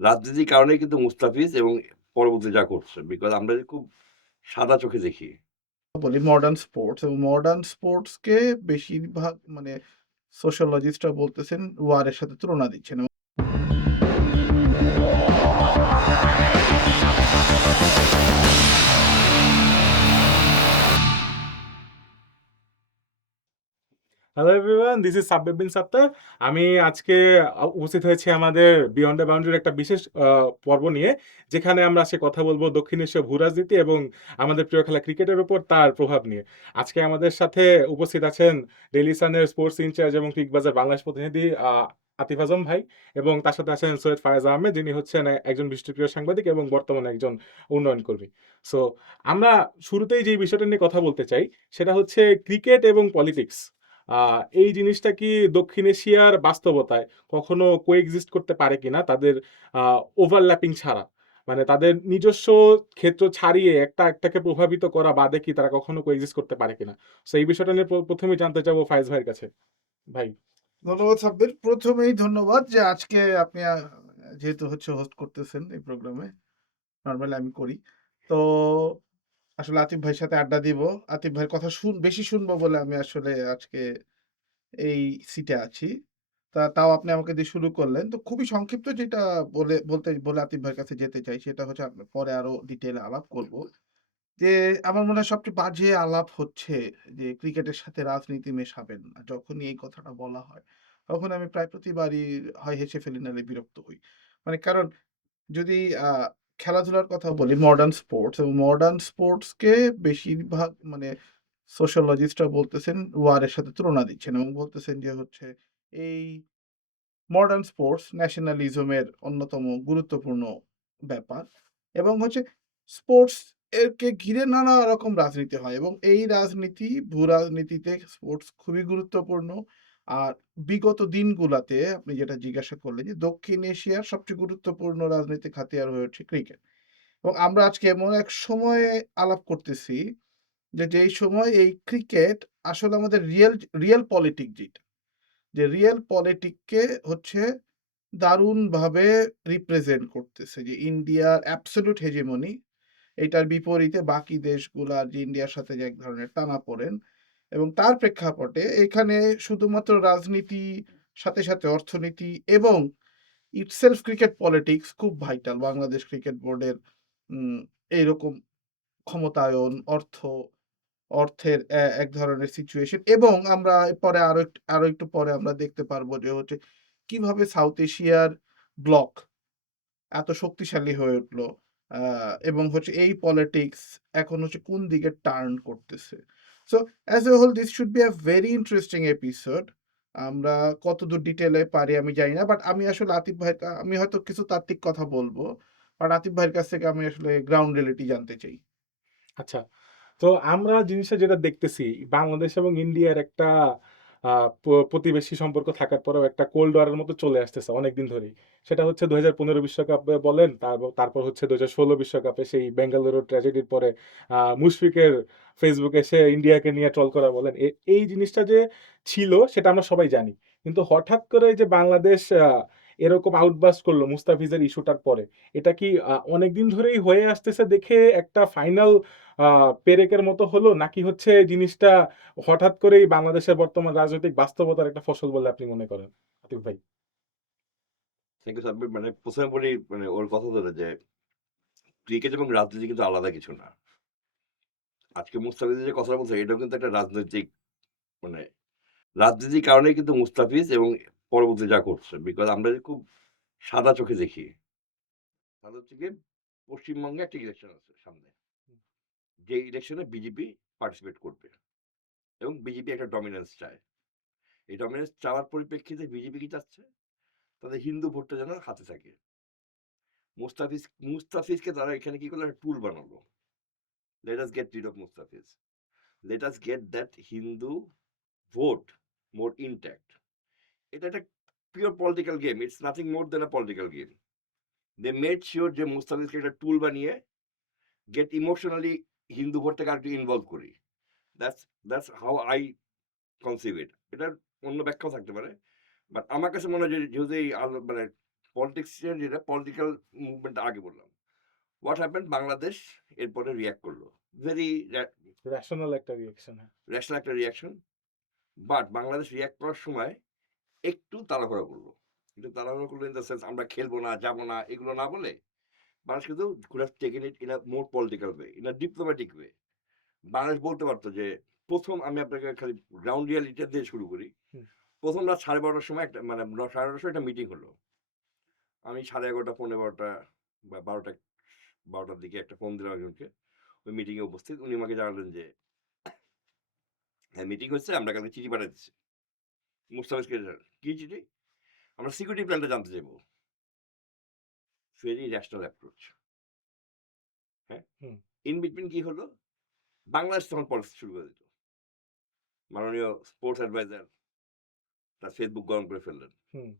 রাজনীতির কারণেই কিন্তু মুস্তাফিজ এবং পরবর্তীতে যা করছে। বিকজ আমরা যে খুব সাদা চোখে দেখি। বলি মডার্ন স্পোর্টস এবং মডার্ন স্পোর্টসকে বেশিরভাগ সোশ্যালজিস্টরা বলতেছেন ওয়ারের সাথে তুলনা দিচ্ছেন। Hello everyone, this is Sabbir Bin Sattar. আমি আজকে উপস্থিত হয়েছি আমাদের বিয়ন্ড দ্য বাউন্ডারির একটা বিশেষ পর্ব নিয়ে, যেখানে আমরা আজকে কথা বলবো দক্ষিণ এশীয় ভূরাজনীতি এবং আমাদের প্রিয় খেলা ক্রিকেটের উপর তার প্রভাব নিয়ে। আজকে আমাদের সাথে উপস্থিত আছেন ডেইলি সানের স্পোর্টস ইনচার্জ এবং ক্রিকবাজার বাংলাদেশ প্রতিনিধি আতিফ আজম ভাই, এবং তার সাথে আছেন সৈয়দ ফায়েজ আহমেদ, যিনি হচ্ছেন একজন বিশিষ্টপ্রিয় সাংবাদিক এবং বর্তমানে একজন উন্নয়ন কর্মী। সো আমরা শুরুতেই যে বিষয়টা নিয়ে কথা বলতে চাই, সেটা হচ্ছে ক্রিকেট এবং পলিটিক্স। এই জিনিসটা কি দক্ষিণ এশিয়ার বাস্তবতায় কখনো কোএক্সিস্ট করতে পারে কিনা, তাদের ওভারল্যাপিং ছাড়া? মানে তাদের নিজস্ব ক্ষেত্র ছাড়িয়ে একটা একটাকে প্রভাবিত করা বাদে কি তারা কখনো কোএক্সিস্ট করতে পারে কিনা? সো এই বিষয়টা নিয়ে প্রথমেই জানতে চাবো ফায়েজ ভাইয়ের কাছে। ভাই। ধন্যবাদ সাব্বির। প্রথমেই ধন্যবাদ যে আজকে আপনি যেহেতু হোস্ট করতেছেন এই প্রোগ্রামে, নর্মালি আমি করি। তো আসলে আতিফ ভাইয়ের সাথে আড্ডা দিব। আতিফ ভাইয়ের কথা বেশি শুনবো বলে আমি আসলে আজকে এই সিটে আছি। তাও আপনি আমাকে দিয়ে শুরু করলেন। তো খুবই সংক্ষিপ্ত যেটা বলে আতিফ ভাইয়ের কাছে যেতে চাই সেটা হচ্ছে পরে আরো ডিটেইলে আলাপ করব। যে আমার মনে হয় সবচেয়ে বাজে আলাপ হচ্ছে যে ক্রিকেটের সাথে রাজনীতি মেশাবেন না। যখনই এই কথাটা বলা হয়, তখন আমি প্রায় প্রতিবারই হয় হেসে ফেলি নাহলে বিরক্ত হই। কারণ যদি খেলাধুলার কথা বলি মডার্ন স্পোর্টস এবং মডার্ন স্পোর্টসকে বেশিরভাগ সোশ্যালজিস্টরা বলতেছেন ওয়ারের সাথে তুলনা দিচ্ছেন এবং বলতেছেন যে হচ্ছে এই মডার্ন স্পোর্টস ন্যাশনালিজমের অন্যতম গুরুত্বপূর্ণ ব্যাপার এবং স্পোর্টস এরকে ঘিরে নানা রকম রাজনীতি হয় এবং এই রাজনীতি ভূ রাজনীতিতে স্পোর্টস খুবই গুরুত্বপূর্ণ। আর বিগত দিনগুলাতে আপনি যেটা জিজ্ঞাসা করলেন যে দক্ষিণ এশিয়ার সবচেয়ে গুরুত্বপূর্ণ রাজনৈতিক হাতিয়ার হয়ে হচ্ছে ক্রিকেট এবং আমরা আজকে এমন এক সময়ে আলাপ করতেছি যে যেই সময় এই ক্রিকেট আসলে আমাদের রিয়েল রিয়েল পলিটিক যেটা যে রিয়েল পলিটিককে হচ্ছে দারুণভাবে রিপ্রেজেন্ট করতেছে যে ইন্ডিয়ার অ্যাবসলিউট হেজিমনি এটার বিপরীতে বাকি দেশগুলার যে ইন্ডিয়ার সাথে যে এক ধরনের টানাপোড়েন এবং তার প্রেক্ষাপটে এখানে শুধুমাত্র রাজনীতি সাথে সাথে অর্থনীতি এবং ইটসেলফ ক্রিকেট পলিটিক্স খুব ভাইটাল বাংলাদেশ ক্রিকেট বোর্ডের এইরকম ক্ষমতায়ন অর্থের এক ধরনের সিচুয়েশন এবং আমরা পরে আরো একটু পরে আমরা দেখতে পারবো যে হচ্ছে কিভাবে সাউথ এশিয়ার ব্লক এত শক্তিশালী হয়ে উঠলো এবং এই পলিটিক্স এখন কোন দিকে টার্ন করতেছে। So as a whole this should be a very interesting episode. আমরা কতদূর ডিটেলে পারি আমি জানি না, বাট আমি আসলে আমি হয়তো কিছু তাত্ত্বিক কথা বলবো, বাট আতিফ ভাইয়ের কাছ থেকে আমি আসলে গ্রাউন্ড রিয়েলিটি জানতে চাই। আচ্ছা, তো আমরা জিনিসটা যেটা দেখতেছি, বাংলাদেশ এবং ইন্ডিয়ার একটা প্রতিবেশী সম্পর্ক থাকার পরেও একটা কোল্ড ওয়ারের মতো চলে আসতেছে অনেকদিন ধরেই। সেটা হচ্ছে 2015 বিশ্বকাপে বলেন, তারপর হচ্ছে 2016 বিশ্বকাপে সেই বেঙ্গালুরু ট্র্যাজেডির পরে মুশফিকের ফেসবুকে এসে ইন্ডিয়াকে নিয়ে ট্রল করা বলেন। এই জিনিসটা যে ছিল সেটা আমরা সবাই জানি। কিন্তু হঠাৎ করে এই যে বাংলাদেশ এরকম আউটবাস্ট করলো মুস্তাফিজের ইস্যুটার পরে, এটা কি অনেকদিন ধরেই হয়ে আসতেছে দেখে একটা ফাইনাল পেরেকের মতো হলো, নাকি হচ্ছে জিনিসটা হঠাৎ করেই বাংলাদেশের বর্তমান রাজনৈতিক বাস্তবতার একটা ফসল বলে আপনি মনে করেন আতিফ ভাই? Thank you Sabbir. প্রথমে বলি ওর কথা ধরে যে ক্রিকেট এবং রাজনীতি কিন্তু আলাদা কিছু না। আজকে মুস্তাফিজের যে কথাটা বলছে এটাও কিন্তু একটা রাজনৈতিক মানে রাজনীতির কারণেই কিন্তু মুস্তাফিজ এবং পরবর্তীতে যা করছে। বিকজ আমরা যে খুব সাদা চোখে দেখি। তাহলে হচ্ছে গিয়ে পশ্চিমবঙ্গে একটা ইলেকশন আছে সামনে। যে ইলেকশনে বিজেপি পার্টিসিপেট করবে এবং বিজেপি একটা ডমিন্যান্স চায়। এই ডমিন্যান্স চাওয়ার পরিপ্রেক্ষিতে বিজেপি কি চাচ্ছে? তাদের হিন্দু ভোটটা যেন হাতে থাকে। মুস্তাফিজকে তারা এখানে কি করলো? একটা টুল বানালো। Let us get rid of Mustafiz. Let us get that Hindu vote more intact. এটা একটা pure political game. It's nothing more than a political game. They made sure যে মুস্তাফিজকে একটা টুল বানিয়ে গেট ইমোশনালি হিন্দু ভোটটাকে আরেকটু ইনভলভ করি। That's that's how I conceive it. এটার অন্য ব্যাখ্যাও থাকতে পারে। বাট আমার কাছে মনে হয় যে যেহেতু এই পলিটিক্সের যেটা পলিটিক্যাল মুভমেন্ট আগে বললাম। হোয়াট হ্যাপেন্ড বাংলাদেশ এরপরে রিঅ্যাক্ট করলো। ভেরি রেশনাল একটা রিঅ্যাকশন। হ্যাঁ। রেশনাল একটা রিঅ্যাকশন। বাট বাংলাদেশ রিঅ্যাক্ট করার সময় একটু তাড়াহুড়া করলো। একটু তাড়াহুড়া করলো ইন দ্য সেন্স আমরা খেলবো না, যাবো না এগুলো না বলে বাংলাদেশ কিন্তু could have taken it in a more political way, in a diplomatic way. Bangladesh বলতে পারতো যে প্রথম আমি আপনাকে খালি গ্রাউন্ড রিয়ালিটি দিয়ে শুরু করি। হুম। প্রথম রাত 12:30টার সময় একটা মানে 11:30টার সময় একটা মিটিং হলো। আমি 11:30 12:15 বা 12টার দিকে একটা ফোন দিলাম একজনকে। ওই মিটিং এ উপস্থিত। উনি আমাকে জানালেন যে, "হ্যাঁ, মিটিং হচ্ছে আমরা কালকে চিঠি পাঠাইতেছি।" মুস্তাফিজকে কি চিঠি? আমরা সিকিউরিটি প্ল্যানটা জানতে চাইবো। Very rational approach. হ্যাঁ? হুম। ইন বিটুইন কি হলো? বাংলাদেশ তখন পলিটিক্স শুরু করে দিল। মাননীয় স্পোর্টস অ্যাডভাইজার তার ফেসবুক গরম করে ফেললেন। হুম।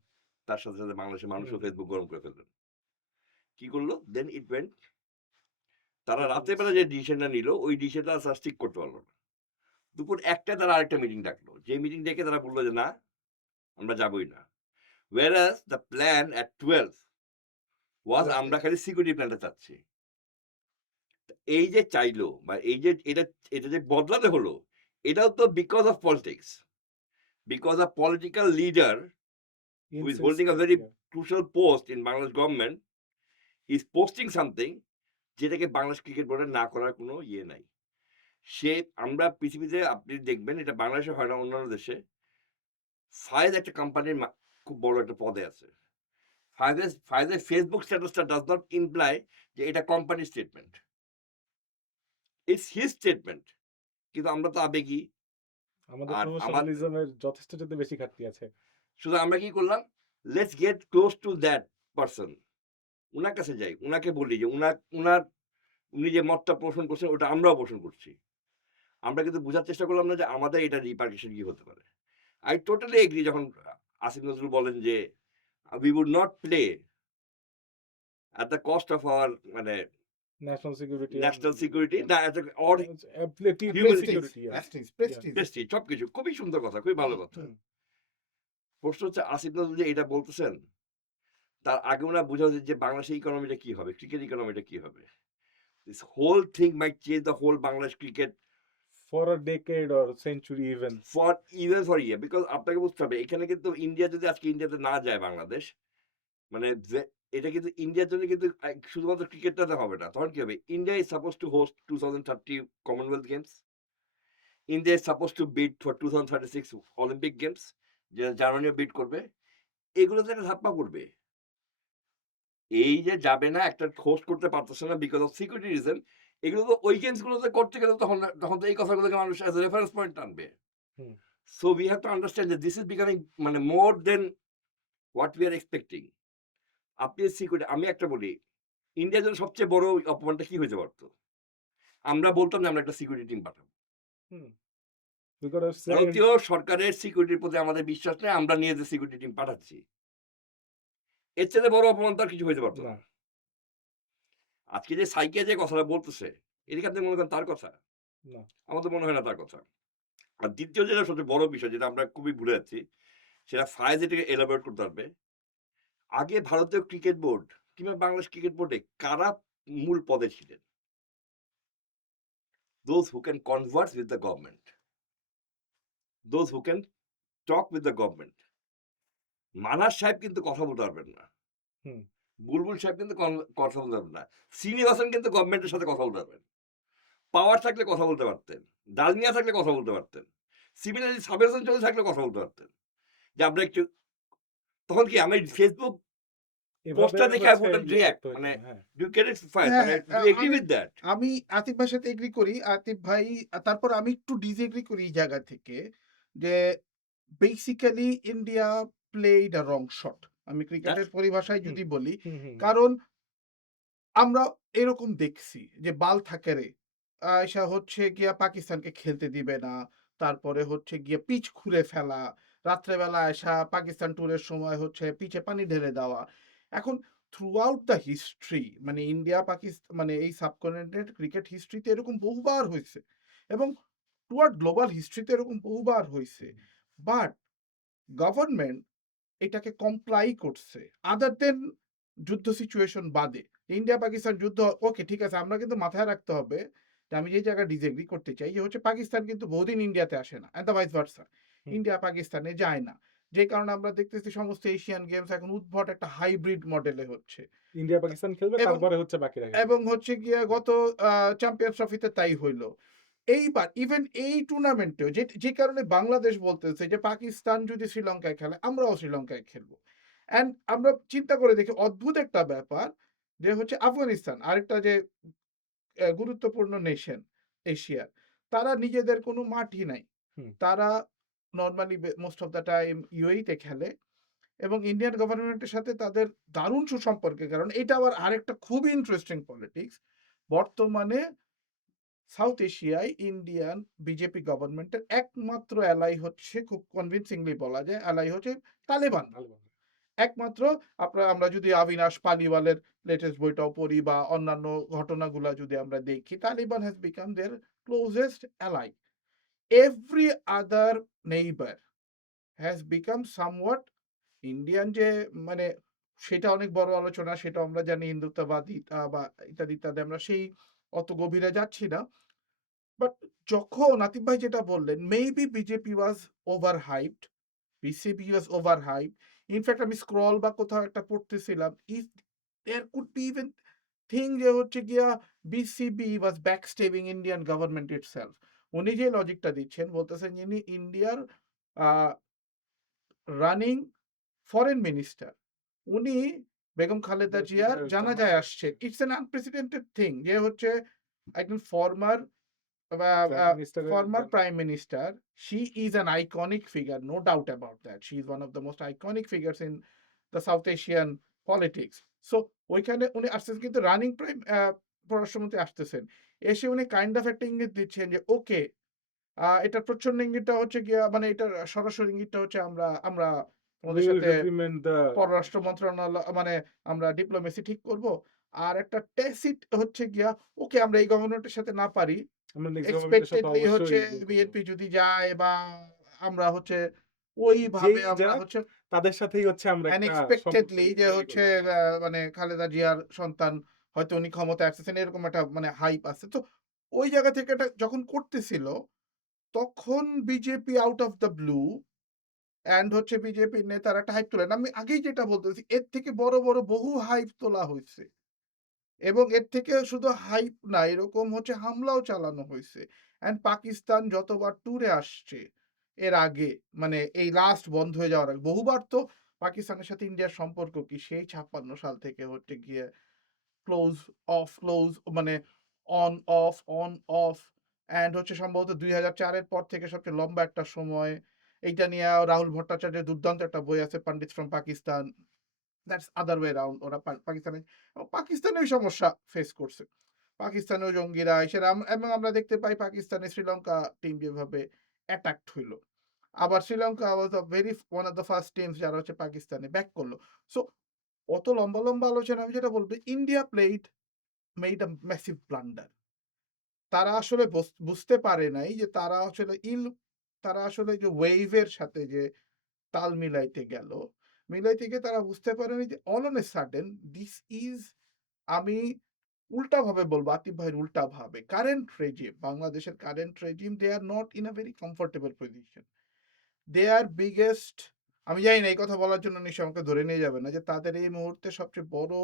তার সাথে, সাথে বাংলাদেশের মানুষও হুম। ফেসবুক গরম করে ফেললেন। কি করলো? দেন ইট ওয়েন্ট তারা হুম। রাতের বেলা যে ডিসিশনটা নিল, ওই ডিসিশনটা তারা স্টিক করতে পারল না। দুপুর ১টায় তারা আরেকটা মিটিং ডাকলো। যে মিটিং ডেকে তারা বলল যে, "না, আমরা যাবোই না।" whereas the plan at 12 was রাতে। আমরা খালি সিকিউরিটি প্ল্যানটা চাচ্ছি। এই যে চাইলো বা এই যে এটা যে বদলাতে হলো, এটাও তো because of politics. Because a political leader who is holding a ইনসিস্টেন্ট। very crucial post in Bangladesh government is posting something যেটাকে বাংলাদেশ ক্রিকেট বোর্ডের না করার কোনো ইয়ে নাই। সে আমরা পৃথিবীতে আপনি দেখবেন এটা বাংলাদেশে হয় না অন্যান্য দেশে। ফায়েজ একটা কোম্পানির খুব বড় একটা পদে আছে। ফায়েজের ফেসবুক স্ট্যাটাসটা ডাজ নট ইমপ্লাই যে এটা কোম্পানির স্টেটমেন্ট। It's his statement. কিন্তু আমরা তো আবেগী। আমাদের আর প্রফেশনালিজমের যথেষ্ট যদি বেশি ঘাটতি আছে। শুধু আমরা কি করলাম? Let's get close to that person. উনার কাছে যাই। উনাকে বলি যে উনি যে মতটা পোষণ করছেন ওটা আমরাও পোষণ করছি। আমরা কিন্তু বুঝার চেষ্টা করলাম না যে আমাদের এটা রিপারকাশন কি হতে পারে। I totally agree যখন আসিফ নজরুল বলেন যে, "We would not play at the cost of our মানে ন্যাশনাল সিকিউরিটি ন্যাশনাল সিকিউরিটি না at the or place Human security. Prestige. prestige সবকিছু।" খুবই সুন্দর কথা, খুবই ভালো কথা। প্রশ্ন হচ্ছে আসিফ নজরুল যে এটা বলতেছেন, তার আগে উনার বোঝা উচিত যে বাংলাদেশের ইকোনমিটা কি হবে, ক্রিকেট ইকোনমিটা কি হবে। This whole thing might change the whole Bangladesh cricket for a decade or century even. for a year because আপনাকে বুঝতে হবে এখানে কিন্তু ইন্ডিয়া যদি আজকে ইন্ডিয়াতে না যায় বাংলাদেশ মানে এটা কিন্তু ইন্ডিয়ার জন্য কিন্তু শুধুমাত্র ক্রিকেটটাতে হবে না। তখন কি হবে? India is suppose to host 2030 Commonwealth Games. India is suppose to bid for 2036 Olympic Games. যেটা জার্মানিও বিড করবে। এগুলোতে একটা ধাপ্পা পড়বে। এই যে যাবে না একটা হোস্ট করতে পারতেছে না বিকজ অফ সিকিউরিটি রিজন। এগুলো তো ওই গেমস গুলোতে করতে গেলে তখন তো এই কথাগুলোকে মানুষ অ্যাজ এ রেফারেন্স পয়েন্ট টানবে। Hmm. So we have to understand that this is becoming মানে more then what we are expecting. আপনি সিকিউরিটি আমি একটা বলি, ইন্ডিয়ার জন্য সবচেয়ে বড় অপমানটা কি হইতে পারত? আমরা বলতাম যে আমরা একটা সিকিউরিটি টিম পাঠাবো। হুম। We could have said ভারতীয় সরকারের সিকিউরিটির প্রতি আমাদের বিশ্বাস নেই, আমরা নিজেদের সিকিউরিটি টিম পাঠাচ্ছি। এর চেয়ে বড় অপমান তো আর কিছু হইতে পারত না। না। আজকে যে সাইকে যে কথাটা বলতেছে, এটা কি আপনি মনে করেন তার কথা? না। আমার তো মনে হয় না তার কথা। আর দ্বিতীয় যেটা সবচেয়ে বড় বিষয় যেটা আমরা খুবই ভুলে যাচ্ছি, সেটা ফায়েজ এটাকে এলাবোরেট করতে পারবে। আগে ভারতীয় ক্রিকেট বোর্ড কিংবা বাংলাদেশ ক্রিকেট বোর্ডে কারা মূল পদে ছিলেন? Those who can converse with the government. Those who can talk with the government. মানার সাহেব কিন্তু কথা বলতে পারবেন না। হুম। বুলবুল সাহেব কিন্তু কথা বলতে পারবেন না। সিনিয়র হাসান কিন্তু গভর্নমেন্টের সাথে কথা বলতে পারবেন। পাওয়ার থাকলে কথা বলতে পারতেন। ডালমিয়া থাকলে কথা বলতে পারতেন। সিমিলারলি সাবের হোসেন চৌধুরী থাকলে কথা বলতে পারতেন। যে আমরা একটু তখন কি আমি ফেসবুক এভাবে পোস্টটা দেখে I হচ্ছে wouldn't ইয়ে react করতে হইতো মানে না। হ্যাঁ। do you get it fine? হ্যাঁ, মানে হ্যাঁ, do you agree আমি with that? আমি আতিফ ভাইয়ের সাথে এগ্রি করি। আতিফ ভাই তারপর আমি একটু ডিসএগ্রি করি এই জায়গা থেকে যে basically India played a wrong shot. আমি ক্রিকেটের That's পরিভাষায় হুম। যদি বলি, হুম, হুম, হুম। কারণ আমরা এরকম দেখছি যে বাল থাকেরে আইসা হচ্ছে গিয়া পাকিস্তানকে খেলতে দিবে না। তারপরে হচ্ছে গিয়ে পিচ খুঁড়ে ফেলা। রাত্রেবেলা আইসা পাকিস্তান ট্যুরের সময় হচ্ছে পিচে পানি ঢেলে দেওয়া। এখন থ্রুআউট দ্য হিস্ট্রি মানে ইন্ডিয়া মানে এই সাবকন্টিনেন্টের ক্রিকেট হিস্ট্রিতে এরকম বহুবার হইছে এবং টুয়ার্ড গ্লোবাল হিস্ট্রিতে এরকম বহুবার হইছে। বাট গভর্নমেন্ট এটাকে কমপ্লাই করছে। আদার দেন যুদ্ধ সিচুয়েশন বাদে। ইন্ডিয়া পাকিস্তান যুদ্ধ ওকে ঠিক আছে আমরা কিন্তু মাথায় রাখতে হবে যে আমি যে জায়গায় ডিসএগ্রি করতে চাই যে হচ্ছে পাকিস্তান কিন্তু বহুদিন ইন্ডিয়াতে আসে না। And the vice versa. Hmm. India পাকিস্তানে যায় না। যে কারণে আমরা দেখতেছি সমস্ত এশিয়ান গেমস এখন উদ্ভট একটা হাইব্রিড মডেলে হচ্ছে। ইন্ডিয়া পাকিস্তান খেলবে এবং তারপরে হচ্ছে বাকিরা খেলবে। এবং হচ্ছে গিয়ে গত চ্যাম্পিয়ন্স ট্রফিতে তাই হইল। এইবার ইভেন এই টুর্নামেন্টেও যে কারণে বাংলাদেশ বলতেছে যে পাকিস্তান যদি শ্রীলঙ্কায় খেলে আমরাও শ্রীলঙ্কায় খেলবো। অ্যান্ড আমরা চিন্তা করে দেখি অদ্ভুত একটা ব্যাপার যে হচ্ছে আফগানিস্তান আরেকটা যে গুরুত্বপূর্ণ নেশন এশিয়ার তারা নিজেদের কোনো মাঠই নাই। হুম। তারা normally most of the time ইউএইতে খেলে এবং ইন্ডিয়ান গভর্নমেন্টের সাথে তাদের দারুণ সুসম্পর্কের কারণ এটা আবার আরেকটা খুবই ইন্টারেস্টিং পলিটিক্স। বর্তমানে সাউথ এশিয়ায় ইন্ডিয়ান বিজেপি গভর্নমেন্টের একমাত্র অ্যালাই হচ্ছে খুব কনভিনসিংলি বলা যায় অ্যালাই হচ্ছে তালেবান। তালেবান। একমাত্র আমরা যদি অবিনাশ পালিওয়ালের লেটেস্ট বইটাও পড়ি বা অন্যান্য ঘটনাগুলা যদি আমরা দেখি Taliban has become their closest ally. Every other neighbour has become somewhat Indian যে মানে সেটা অনেক বড় আলোচনা সেটা আমরা জানি হিন্দুত্ববাদী বা ইত্যাদি ইত্যাদি আমরা সেই অত গভীরে যাচ্ছি না। বাট যখন আতিফ ভাই যেটা বললেন maybe BJP was over hyped BCB was over hyped in fact আমি স্ক্রল বা কোথাও একটা পড়তেছিলাম if there could be even thing যে হচ্ছে গিয়া BCB was backstabbing Indian government itself. উনি যে লজিকটা দিচ্ছেন বলতেছেন যিনি ইন্ডিয়ার রানিং ফরেন মিনিস্টার উনি বেগম খালেদা জিয়ার জানাজায় আসছেন। ইটস অ্যান আনপ্রেসিডেন্টেড থিং যে হচ্ছে একজন ফরমার প্রাইম মিনিস্টারের former prime minister. She is an iconic figure, no doubt about that. She is one of the most iconic figures in the South Asian politics. So ওইখানে উনি আসতেছেন কিন্তু running prime পররাষ্ট্রমন্ত্রী আসতেছেন। এসে উনি কাইন্ড অফ একটা ইঙ্গিত দিচ্ছেন যে ওকে এটার প্রচ্ছন্ন ইঙ্গিতটা হচ্ছে গিয়া মানে এটার সরাসরি ইঙ্গিতটা হচ্ছে আমরা আমরা তোমাদের উইল সাথে রিপ্রিমেন্ড দ্য পররাষ্ট্র মন্ত্রণালয় মানে আমরা ডিপ্লোমেসি ঠিক করব। আর একটা ট্যাসিট হচ্ছে গিয়া ওকে আমরা এই গভর্নমেন্টের সাথে না পারি আমরা নেক্সট গভর্নমেন্টের সাথে এক্সপেক্টেডলি হচ্ছে অবশ্যই ইয়ে করব। বিএনপি যদি যায় বা আমরা হচ্ছে যেই ওইভাবে আমরা যাক হচ্ছে তাদের সাথেই হচ্ছে আমরা একটা সম্পর্ক আনএক্সপেক্টেডলি যে তৈরি হচ্ছে করব। মানে খালেদা জিয়ার সন্তান হয়তো উনি ক্ষমতায় আসতেছেন এরকম একটা মানে হাইপ আছে। তো ওই জায়গা থেকে এটা যখন করতেছিল তখন BJP out of the blue and হচ্ছে বিজেপির নেতারা একটা হাইপ তোলেন। আমি আগেই যেটা বলতেছি এর থেকে বড়, বড় বহু হাইপ তোলা হইছে। এবং এর থেকে শুধু হাইপ না এরকম হচ্ছে হামলাও চালানো হয়েছে অ্যান্ড পাকিস্তান যতবার ট্যুরে আসছে এর আগে মানে এই লাস্ট বন্ধ হয়ে যাওয়ার আগে বহুবার তো পাকিস্তানের সাথে ইন্ডিয়ার সম্পর্ক কি সেই 56 সাল থেকে হচ্ছে গিয়ে ক্লোজ অফ ক্লোজ মানে on of on of and হচ্ছে সম্ভবত 2004-এর পর থেকে সবচেয়ে লম্বা একটা সময় এইটা নিয়ে রাহুল ভট্টাচার্যের দুর্দান্ত একটা বই আছে pundits from Pakistan that's other way round ওরা পাকিস্তানে পাকিস্তানে ওই সমস্যা ফেস করছে পাকিস্তানেও জঙ্গিরা এসে এবং আমরা দেখতে পাই পাকিস্তানে শ্রীলঙ্কা টিম যেভাবে অ্যাটাকড হইলো আবার Sri Lanka was a very one of the first teams যারা হচ্ছে পাকিস্তানে ব্যাক করলো সো অত লম্বা লম্বা আলোচনা আমি যেটা বলবো India played made a massive blunder তারা আসলে বুঝতে পারে নাই যে তারা আসলে যে ওয়েভের সাথে যে তাল মিলাইতে গিয়ে তারা বুঝতে পারেনি যে all on a sudden this is আমি উল্টাভাবে বলবো আতিফ ভাইয়ের উল্টাভাবে কারেন্ট রেজিম বাংলাদেশের current regime they are not in a very comfortable position they are biggest আমি জানি না এই কথা বলার জন্য নিশ্চয় আমাকে ধরে নিয়ে যাবে না যে তাদের এই মুহূর্তে সবচেয়ে বড়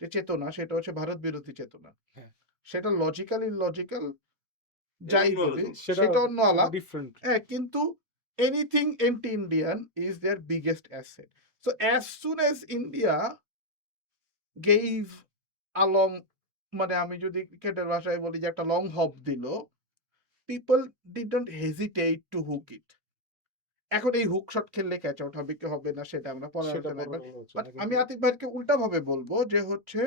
যে চেতনা সেটা হচ্ছে ভারত বিরোধী চেতনা হ্যাঁ। সেটা লজিক্যাল ইললজিক্যাল এটা যাই অন্য বলি আলোচনা। সেটা সেটা অন্য আলাপ ডিফারেন্ট। হ্যাঁ কিন্তু anything anti Indian is their biggest asset so as soon as India gave along মানে আমি যদি ক্রিকেটের ভাষায় বলি যে একটা লং হপ দিল people didn't hesitate to hook it এখন এই হুক শট খেললে ক্যাচ আউট হবে কি হবে না সেটা আমরা পরে সেটা আলোচনায় পরে বাট আলোচনা আমি কিন্তু আতিফ ভাইকে উল্টা ভাবে বলবো যে হচ্ছে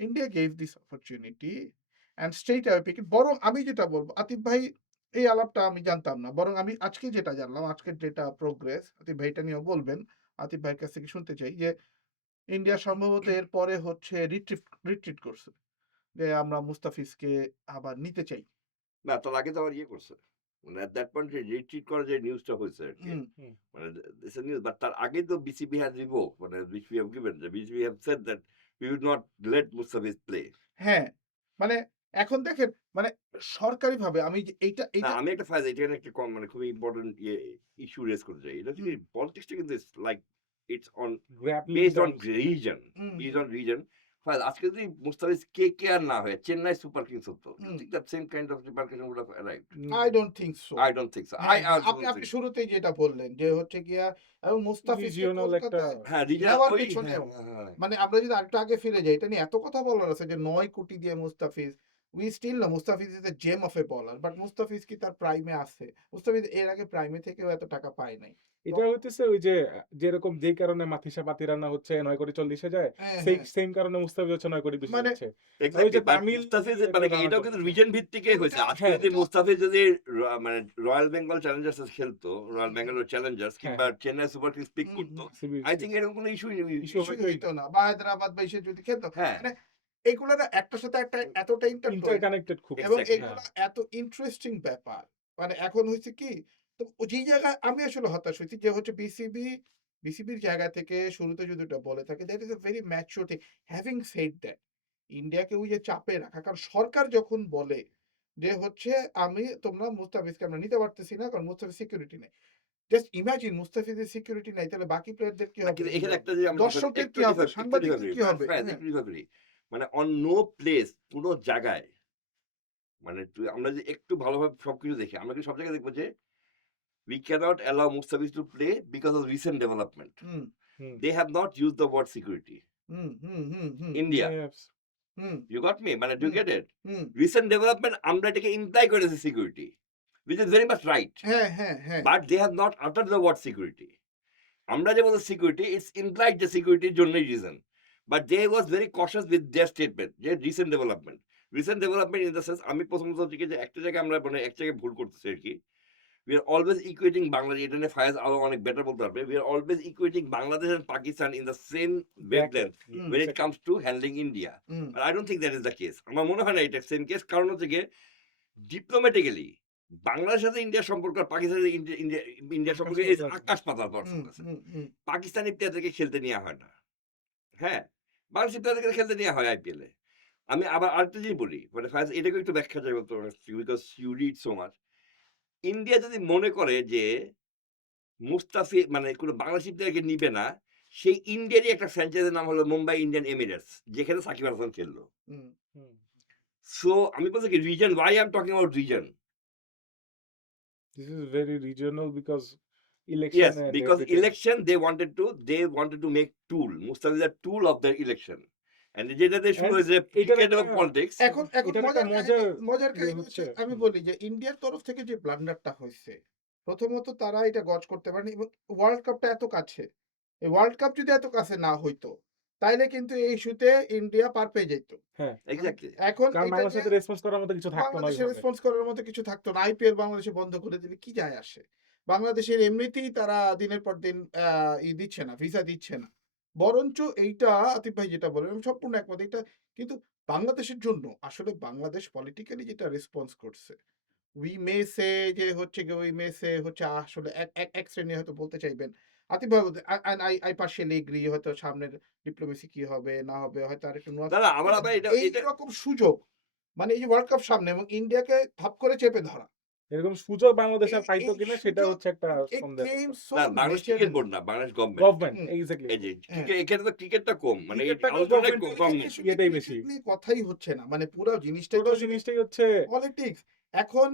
India gave this opportunity and straight away pick বরং আমি যেটা বলবো আতিফ ভাই এই আলাপটা আমি জানতাম না বরং আমি আজকে যেটা জানলাম আজকের যেটা প্রোগ্রেস আতিফ ভাইটা নিয়েও বলবেন আতিফ ভাইয়ের কাছ থেকে শুনতে চাই যে ইন্ডিয়া সম্ভবত এর পরে হচ্ছে রিট্রিট করছে যে আমরা মুস্তাফিজকে আবার নিতে চাই না তার আগে তো আবার ইয়ে করছে। মানে at that point রিট্রিট করার যে নিউজটা হয়েছে আরকি। হুম, হুম। মানে this is news, but তার আগেই তো বিসিবি has revoked, মানে which we have given. The BCB have said that we would not let Mustafiz play. হ্যাঁ, মানে এখন দেখেন মানে সরকারিভাবে আমি যে এইটা না, এইটা আমি একটা ফাইজ এখানে একটা মানে খুবই ইম্পর্টেন্ট ইস্যু রেজ করতে চাই। এটা হচ্ছে কি হুম, পলিটিক্সটা কিন্তু like it's on grappling based on terms reason, hmm, based on reason. Faiz আজকে যদি মুস্তাফিজ কেকেআর না হয়ে চেন্নাই সুপার কিংস হতো, you hmm. Think that same kind of repercussion would have arrived? I don't think so. I don't think so. I হ্যাঁ, also আপনি don't আপনি think so. শুরুতেই যেটা বললেন যে হচ্ছে গিয়া এবং মুস্তাফিজকে রিজিওনাল একটা কলকাতায় হ্যাঁ, রিজন নেওয়ার ওই পেছনেও হ্যাঁ। মানে আমরা যদি আরেকটু আগে ফিরে যাই, এটা নিয়ে এত কথা বলার আছে যে 9 কোটি দিয়ে Mustafiz. We still know Mustafiz is a gem of a bowler, but Mustafiz কি তার প্রাইমে আছে? মুস্তাফিজ এর আগে প্রাইমে থেকেও এত টাকা পায় নাই। তো এটা হইতেছে ওই যে যেরকম যেই কারণে মাথিসা পাতিরান্না হচ্ছে 9 কোটি 40 যায়, হ্যাঁ, সেই হ্যাঁ। সেম কারণে মুস্তাফিজ হচ্ছে 9 কোটি 20 মানে যাচ্ছে। ওই এক্সাক্টলি, যে বাট তামিল মুস্তাফিজ মানে কি টানার এটাও জন্য। কিন্তু রিজন ভিত্তিকই হয়েছে। ওটা আজকে হ্যাঁ, যদি ওটা মুস্তাফিজ যদি মানে রয়্যাল বেঙ্গল চ্যালেঞ্জার্স খেলতো, রয়্যাল হুম, বেঙ্গালোর চ্যালেঞ্জার্স হ্যাঁ, কিংবা হ্যাঁ। চেন্নাই সুপার কিংস পিক হুম, করতো, হুম। সিবি আই থিংক এরকম কোনো ইস্যুই ইস্যু ইস্যুই হইতোই হইতো না। বা হায়দ্রাবাদ বা এসে যদি খেলতো। হ্যাঁ, মানে এগুলা না একটার সাথে একটা এতটা ইন্টারটুইন ইন্টারকানেক্টেড খুব। এবং এক্সাক্টলি। হ্যাঁ। এগুলা এত ইন্টারেস্টিং ব্যাপার। মানে এখন হইছে কি তো যেই জায়গায় আমি আসলে হতাশ হইছি যে হচ্ছে বিসিবির জায়গা থেকে শুরুতে যদি ওটা বলে থাকে that is a very mature thing. Having said that ইন্ডিয়াকে ওই যে চাপে রাখা কারণ সরকার যখন বলে যে হচ্ছে তোমরা মুস্তাফিজকে আমরা নিতে পারতেছি না কারণ মুস্তাফিজ সিকিউরিটি নেই। জাস্ট ইমাজিন মুস্তাফিজের সিকিউরিটি নাই তাহলে বাকি প্লেয়ারদের কি না, হবে? কিন্তু এখানে একটা যে আমরা দর্শকদের একটু কি হবে? একটু সাংবাদিকদের ডিফার কি করি, হবে? হ্যাঁ, একটু ডিফার করি। মানে অন নো প্লেস কোনো জায়গায় মানে আমরা যে একটু ভালোভাবে সবকিছু দেখি, আমরা কি সব জায়গায় দেখবো যে we cannot allow Mustafiz to play because of recent development. Hmm, hmm. They have not used the word security. Hmm, hmm, hmm, hmm, India, Yes. Hmm, you got me? মানে do you hmm, get it? Hmm. Recent development আমরা এটাকে imply করেছি security, which is very much right. হ্যাঁ, হ্যাঁ, হ্যাঁ। But they have not uttered the word security. আমরা যে বলছি security, it's implied যে security জন্যই reason. But they was very cautious with their statement যে recent development. Recent development in the sense আমি প্রথমত হচ্ছে কি যে একটা জায়গায় আমরা মানে এক জায়গায় ভুল করতেছি আরকি। We are always equating Bangladesh, এটা নিয়ে ফায়াজ আরো অনেক বেটার বলতে পারবে। We are always equating Bangladesh and Pakistan in the same Bracket. wavelength hmm, when it comes to handling India. Hmm, But I don't think that is the case. আমার মনে হয় না এটা সেম কেস। কারণ হচ্ছে গিয়ে ডিপ্লোম্যাটিক্যালি বাংলাদেশের সাথে ইন্ডিয়ার সম্পর্ক আর পাকিস্তানের সাথে ইন্ডিয়ার সম্পর্ক আকাশ is পাতাল। আকাশ পাতাল পার্থক্য হুম, আছে। হুম, হুম। পাকিস্তানি প্লেয়ারদেরকে খেলতে নেওয়া হয় না। হ্যাঁ? বাংলাদেশি প্লেয়ারদেরকে খেলতে নেওয়া হয় আইপিএল এ। আমি আবার আরেকটা জিনিস বলি, মানে ফায়াজ এটাকে একটু ব্যাখ্যা চাইবো তোমার কাছ থেকে because you read so much. India যদি মনে করে যে মুস্তাফি মানে কোনো বাংলাদেশি প্লেয়ারকে নিবে না, সেই ইন্ডিয়ারই একটা ফ্র্যাঞ্চাইজির নাম হলো মুম্বাই ইন্ডিয়ান এমিরেটস, যেখানে সাকিব আল হাসান খেললো। হুম, হুম। সো আমি বলছি কি reason, why I am talking about region? This is very regional because election Yes, and because everything. election they wanted to make tool. Mustafi is a tool of their election. And যেটাতে শুরু And হয়েছে এটার cricket এবং একটা politics. এখন এটার একটা মজার ইয়ে কাহিনী হচ্ছে হচ্ছে আমি বলি যে ইন্ডিয়ার তরফ থেকে যে ব্লান্ডারটা হইছে, প্রথমত তারা এটা গজ করতে পারেনি এবং ওয়ার্ল্ড কাপটা এত কাছে। এই ওয়ার্ল্ড কাপ যদি এত কাছে না হইতো, তাইলে কিন্তু এই ইস্যুতে ইন্ডিয়া পার পেয়ে যেত। হ্যাঁ, এক্স্যাক্টলি। এখন কারণ এটা বাংলাদেশের যে সাথে রেসপন্স করার মতো কিছু থাকতো না বাংলাদেশে ওইভাবে। রেসপন্স করার মতো কিছু থাকতো না। আইপিএল বাংলাদেশে বন্ধ করে দিলে কি যায় আসে? বাংলাদেশের এমনিতেই তারা দিনের পর দিন দিচ্ছে না, ভিসা দিচ্ছে না। বরঞ্চ এইটা আতিফ ভাই যেটা বললেন আমি সম্পূর্ণ একমত। এটা কিন্তু বাংলাদেশের জন্য আসলে বাংলাদেশ পলিটিক্যালি যেটা রেসপন্স করছে। উই মে সে যে হচ্ছে গিয়ে উই মে সে হচ্ছে আসলে এক এক এক শ্রেণী হয়তো বলতে চাইবেন। আতিফ ভাই I partially agree হয়তো সামনের ডিপ্লোমেসি কি হবে না হবে হয়তো আরেকটু নুয়ান্স না, না, আমার কিন্তু আবার এটা এইরকম সুযোগ মানে এই যে ওয়ার্ল্ড কাপ সামনে এবং ইন্ডিয়াকে ধাপ করে চেপে ধরা। এরকম সুযোগ বাংলাদেশ আর এই পাইতো এই কিনা সেটা সুযোগ হচ্ছে একটা it সন্দেহের came ব্যাপার। so না, বাংলাদেশ ক্রিকেট naturally বোর্ড না, বাংলাদেশ গভর্নমেন্ট। গভর্নমেন্ট হুম, এক্সাক্টলি। এই যে হ্যাঁ। এখানে তো ক্রিকেটটা কম, মানে এই ক্রিকেটটা আলোচনায় গভর্নমেন্টের কম। আসলে ইয়েটাই বেশি। ক্রিকেট নিয়ে কথাই হচ্ছে না। মানে পুরো জিনিসটাই তো পুরো আসলে জিনিসটাই হচ্ছে পলিটিক্স। এখন